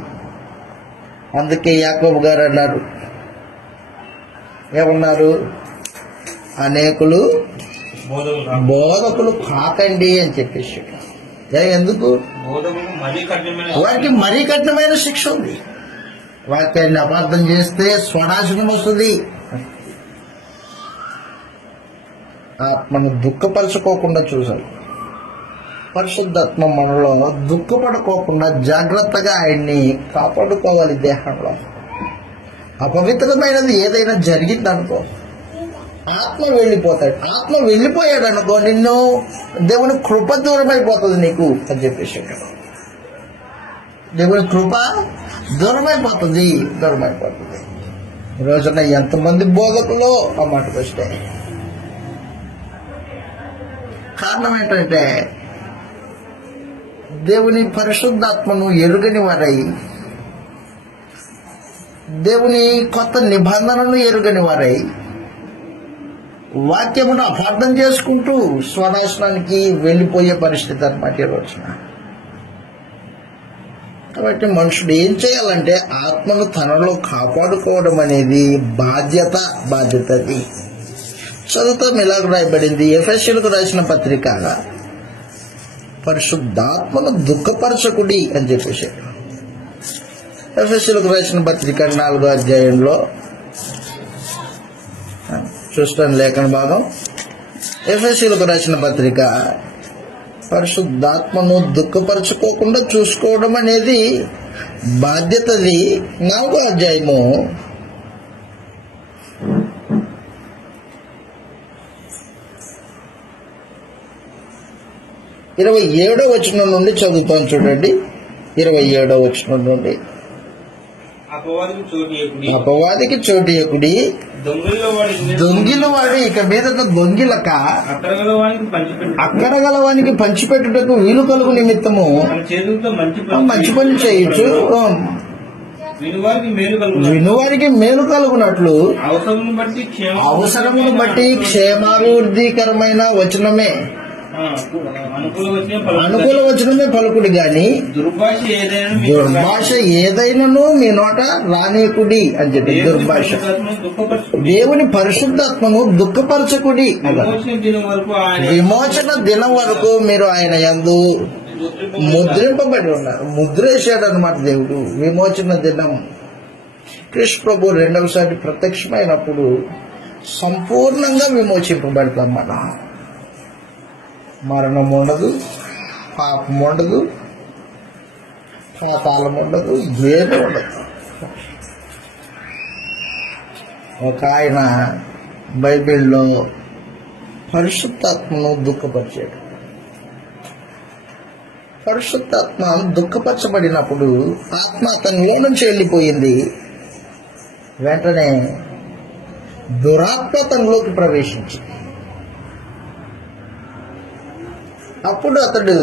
అందుకే యాకోబు గారు అన్నారు, ఏమన్నారు? అనేకులు బోధకులు కాకండి అని చెప్పేసి. ఎందుకు? వారికి మరీ కఠినమైన శిక్ష ఉంది. వాక్యాన్ని అపార్థం చేస్తే స్వనాశనం వస్తుంది. ఆత్మను దుఃఖపరచుకోకుండా చూశారు. పరిశుద్ధాత్మ మనలో దుఃఖపడుకోకుండా జాగ్రత్తగా ఆయన్ని కాపాడుకోవాలి. దేహంలో అపవిత్రమైనది ఏదైనా జరిగిందనుకో ఆత్మ వెళ్ళిపోతాడు. ఆత్మ వెళ్ళిపోయాడు అనుకో నిన్ను దేవుని కృప దూరమైపోతుంది నీకు అని చెప్పేసి. దేవుని కృప దూరమైపోతుంది. ఈ రోజున ఎంతమంది బోధకులు ఆ మాటకు వస్తే కారణం ఏంటంటే దేవుని పరిశుద్ధాత్మను ఎరుగని వారై, దేవుని కొత్త నిబంధనను ఎరుగని వారై వాక్యమును అపార్థం చేసుకుంటూ స్వనాశనానికి వెళ్ళిపోయే పరిస్థితి అన్నమాట ఈ రోజున. కాబట్టి మనుషుడు ఏం చేయాలంటే ఆత్మను తనలో కాపాడుకోవడం అనేది బాధ్యతది. చదువుతాం ఇలాగ రాయబడింది. ఎఫెసీయులకు రాసిన పత్రిక, పరిశుద్ధాత్మను దుఃఖపరచకుడి అని చెప్పేసి. ఎఫెసీయులకు రాసిన పత్రిక 4వ అధ్యాయంలో చూస్తాను లేఖన భాగం. ఎఫెసీయులకు రాసిన పత్రిక, పరిశుద్ధాత్మను దుఃఖపరచుకోకుండా చూసుకోవడం అనేది బాధ్యతది. 4వ అధ్యాయము 27వ వచనం నుండి చదువుతాను చూడండి. 27వ వచనం నుండి, అపవాదికి చోటియకుడి, దొంగిల వాడి ఇక మీద దొంగిలక అక్కరగలవానికి పంచిపెట్టుటకు వీలు కలుగు నిమిత్తము మంచి పని చేయొచ్చు, వినువారికి మేలు కలుగునట్లు అవసరమును బట్టి క్షేమాభివృద్ధికరమైన వచనమే, అనుకూల వచనమే పలుకుడి గాని దుర్భాష ఏదైనాను మీ నోట రానేకుడి అని చెప్పి. దుర్భాష దేవుని పరిశుద్ధాత్మను దుఃఖపరచకుడి. విమోచన దినం వరకు మీరు ఆయన యందు ముద్రింపబడి ఉన్నారు. ముద్రేశాడు అన్నమాట దేవుడు. విమోచన దినం కృష్ణ ప్రభు రెండవసారి ప్రత్యక్షమైనప్పుడు సంపూర్ణంగా విమోచింపబడతాం. మనం మరణం ఉండదు, పాపం ఉండదు, పాతాళం ఉండదు, ఏమీ ఉండదు. ఒక ఆయన బైబిల్లో పరిశుద్ధాత్మను దుఃఖపరిచాడు. పరిశుద్ధాత్మ దుఃఖపరచబడినప్పుడు ఆత్మ అతనిలో నుంచి వెళ్ళిపోయింది. వెంటనే దురాత్మ తనలోకి ప్రవేశించి అప్పుడు అతడు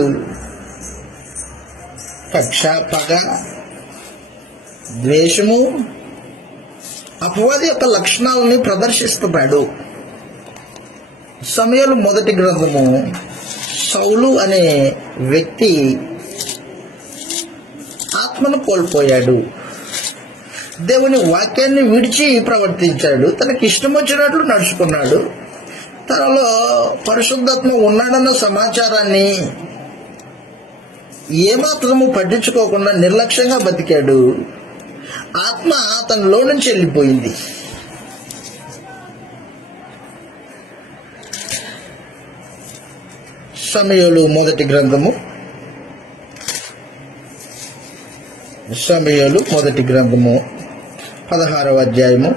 కక్ష, పగ, ద్వేషము, అపవాది యొక్క లక్షణాలని ప్రదర్శిస్తున్నాడు. సమూయేలు మొదటి గ్రంథము, సౌలు అనే వ్యక్తి ఆత్మను కోల్పోయాడు. దేవుని వాక్యాన్ని విడిచి ప్రవర్తించాడు. తనకి ఇష్టం వచ్చినట్లు నడుచుకున్నాడు. తనలో పరిశుద్ధాత్మ ఉన్నాడన్న సమాచారాన్ని ఏమాత్రము పట్టించుకోకుండా నిర్లక్ష్యంగా బతికాడు. ఆత్మ తనలో నుంచి వెళ్ళిపోయింది. సమూయేలు మొదటి గ్రంథము, సమూయేలు మొదటి గ్రంథము 16వ అధ్యాయము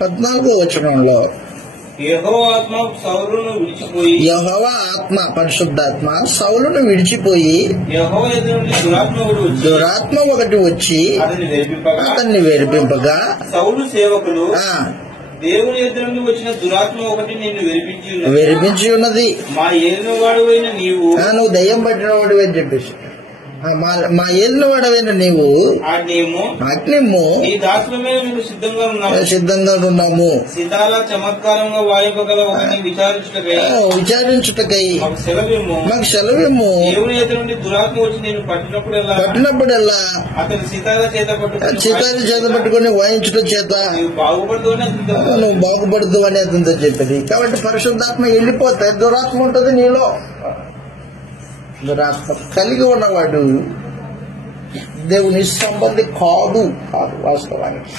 14వ వచనంలో యెహోవా ఆత్మ సౌలును విడిచిపోయి యెహోవా ఆత్మ, పరిశుద్ధాత్మ సౌలును విడిచిపోయి యెహోవా ఎదురు నుండి దురాత్మ ఒకటి వచ్చి అతన్ని వెరిపింపగా సౌలు సేవకులు ఆ, దేవుని ఎదురు నుండి వచ్చిన దురాత్మ ఒకటి నిన్ను వెరిపించి ఉన్నది. మా ఏలినవాడు అయిన నీవు నువ్వు దయ్యం పట్టిన వాడివి అని చెప్పేసి, మా ఏలిన వాడవైన నీవు అగ్నిమ్ము, ఈ దాసులమే మేము సిద్ధంగా ఉన్నాము. సితారా చమత్కారంగా వాయింపగల ఒకరిని విచారించుటకై మాకు సెలవిమ్ము. దేవుని ఎదురు నుండి దురాత్మ వచ్చి నేను పట్టినప్పుడల్లా అతను సితారా చేత పట్టుకుని వాయించడం చేత నువ్వు బాగుపడదు అని అతనితో చెప్పింది. కాబట్టి పరిశుద్ధాత్మ వెళ్ళిపోతే దురాత్మ ఉంటుంది నీలో. దురాత్మ కలిగి ఉన్నవాడు దేవుని సంబంధి కాదు వాస్తవానికి.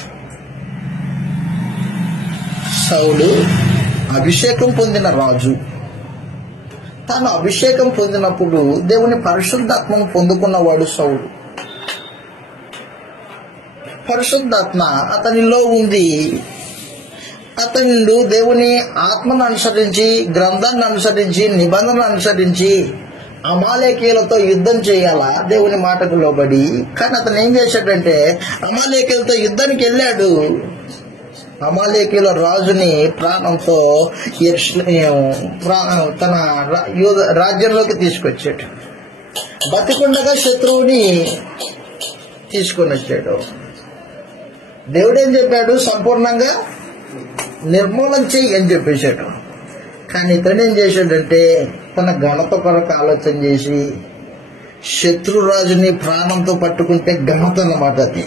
సౌలు అభిషేకం పొందిన రాజు. తాను అభిషేకం పొందినప్పుడు దేవుని పరిశుద్ధాత్మను పొందుకున్నవాడు సౌలు. పరిశుద్ధాత్మ అతనిలో ఉంది. అతను దేవుని ఆత్మను అనుసరించి, గ్రంథాన్ని అనుసరించి, నిబంధన అనుసరించి అమాలేకీయులతో యుద్ధం చేయాలా దేవుని మాటకు లోబడి. కానీ అతను ఏం చేశాడంటే అమాలేకీయులతో యుద్ధానికి వెళ్ళాడు. అమాలేకీయుల రాజుని ప్రాణంతో తన రాజ్యంలోకి తీసుకొచ్చాడు. బతికుండగా శత్రువుని తీసుకొని వచ్చాడు. దేవుడేం చెప్పాడు? సంపూర్ణంగా నిర్మూలన చెయ్యి అని చెప్పేశాడు. కానీ ఇతను ఏం చేశాడంటే తన ఘనత కొరకు ఆలోచన చేసి శత్రురాజుని ప్రాణంతో పట్టుకుంటే ఘనత అన్నమాట. అది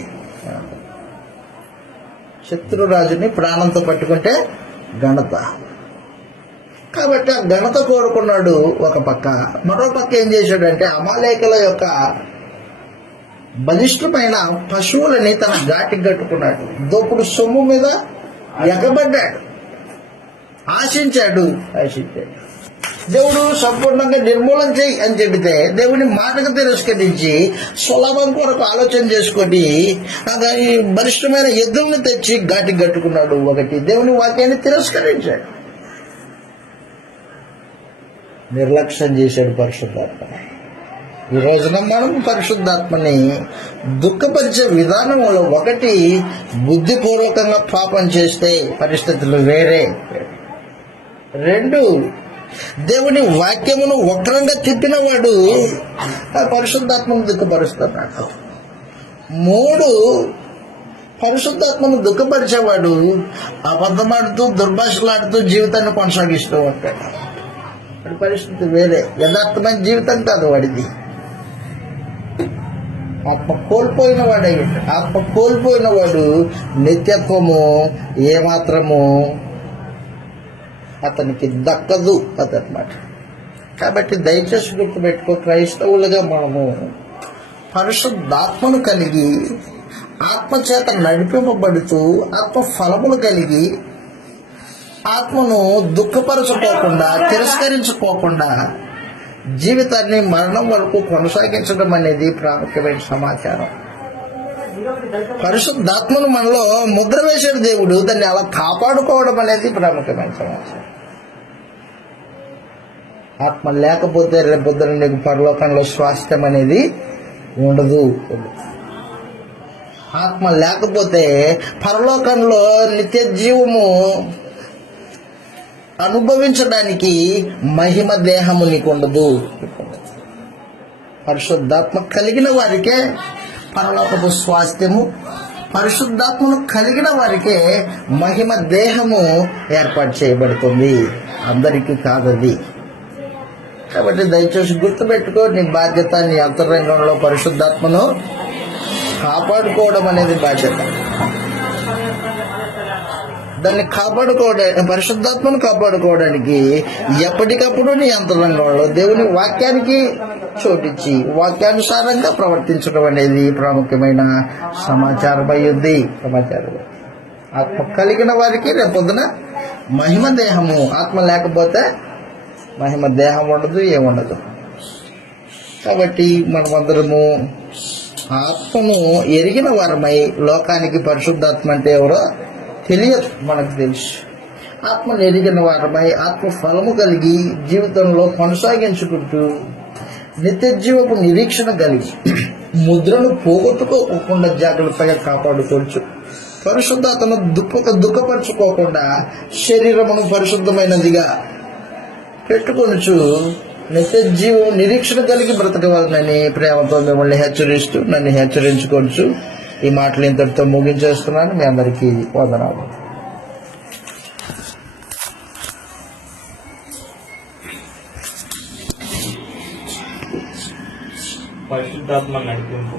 శత్రురాజుని ప్రాణంతో పట్టుకుంటే ఘనత. కాబట్టి ఆ ఘనత కోరుకున్నాడు ఒక పక్క. మరో పక్క ఏం చేశాడంటే అమాలేకుల యొక్క బలిష్టమైన పశువులని తన ఘాటికి కట్టుకున్నాడు. దోపుడు సొమ్ము మీద ఎగబడ్డాడు. ఆశించాడు. దేవుడు సంపూర్ణంగా నిర్మూలన చేయి అని చెబితే దేవుని మాటకు తిరస్కరించి సులభం కొరకు ఆలోచన చేసుకొని ఈ బలిష్టమైన యుద్ధంను తెచ్చి ఘాటికి కట్టుకున్నాడు. ఒకటి దేవుని వాక్యాన్ని తిరస్కరించాడు, నిర్లక్ష్యం చేశాడు పరిశుద్ధాత్మ. ఈ రోజున మనం పరిశుద్ధాత్మని దుఃఖపరిచే విధానంలో ఒకటి బుద్ధిపూర్వకంగా పాపం చేస్తే పరిస్థితులు వేరే. 2 దేవుని వాక్యమును వక్రంగా తిప్పిన వాడు పరిశుద్ధాత్మను దుఃఖపరుస్తున్నాడు. 3 పరిశుద్ధాత్మను దుఃఖపరిచేవాడు అబద్ధమాడుతూ దుర్భాషలాడుతూ జీవితాన్ని కొనసాగిస్తూ ఉంటాడు. వాడి పరిస్థితి వేరే. యథార్థమైన జీవితం కాదు వాడిది. ఆత్మ కోల్పోయిన వాడయ్యాడు. ఆత్మ కోల్పోయిన వాడు నిత్యత్వము ఏమాత్రము అతనికి దక్కదు అదనమాట. కాబట్టి దయచేసి గుర్తుపెట్టుకో, క్రైస్తవులుగా మనము పరిశుద్ధాత్మను కలిగి ఆత్మచేత నడిపింపబడుతూ ఆత్మ ఫలములు కలిగి ఆత్మను దుఃఖపరచుకోకుండా తిరస్కరించుకోకుండా జీవితాన్ని మరణం వరకు కొనసాగించడం అనేది ప్రాముఖ్యమైన సమాచారం. పరిశుద్ధాత్మను మనలో ముద్ర వేసాడు దేవుడు. దాన్ని అలా కాపాడుకోవడం అనేది ప్రాముఖ్యమైన సమాచారం. ఆత్మ లేకపోతే రేపొద్దున నీకు పరలోకంలో స్వాస్థ్యం అనేది ఉండదు. ఆత్మ లేకపోతే పరలోకంలో నిత్య జీవము అనుభవించడానికి మహిమ దేహము నీకు ఉండదు. పరిశుద్ధాత్మ కలిగిన వారికే పరలోకపు స్వాస్థ్యము, పరిశుద్ధాత్మను కలిగిన వారికే మహిమ దేహము ఏర్పాటు చేయబడుతుంది, అందరికీ కాదది. కాబట్టి దయచేసి గుర్తుపెట్టుకో, నీ బాధ్యత నీ అంతరంగంలో పరిశుద్ధాత్మను కాపాడుకోవడం అనేది బాధ్యత. దాన్ని పరిశుద్ధాత్మను కాపాడుకోవడానికి ఎప్పటికప్పుడు నీ అంతరంగంలో దేవుని వాక్యానికి చోటిచ్చి వాక్యానుసారంగా ప్రవర్తించడం అనేది ప్రాముఖ్యమైన సమాచారం అయ్యింది. ఆత్మ కలిగిన వారికి రేపొద్దున మహిమ దేహము, ఆత్మ లేకపోతే మహిమ దేహం ఉండదు, ఏముండదు. కాబట్టి మనమందరము ఆత్మను ఎరిగిన వారమై, లోకానికి పరిశుద్ధాత్మ అంటే ఎవరో తెలియదు, మనకు తెలుసు. ఆత్మను ఎరిగిన వారమై ఆత్మ ఫలము కలిగి జీవితంలో కొనసాగించుకుంటూ నిత్య జీవపు నిరీక్షణ కలిగి ముద్రను పోగొట్టుకోకుండా జాగ్రత్తగా కాపాడుకోవచ్చు. పరిశుద్ధాత్మను దుఃఖపరచుకోకుండా శరీరమును పరిశుద్ధమైనదిగా పెట్టుకొనుచు నిత్య జీవం నిరీక్షణ కలిగి బ్రతకవాలని ప్రేమతో మిమ్మల్ని హెచ్చరిస్తూ నన్ను హెచ్చరించుకోవచ్చు. ఈ మాటలు ఇంతటితో ముగించేస్తున్నాను. మీ అందరికీ వందనాలు. పరిశుద్ధాత్మ నడిపింపు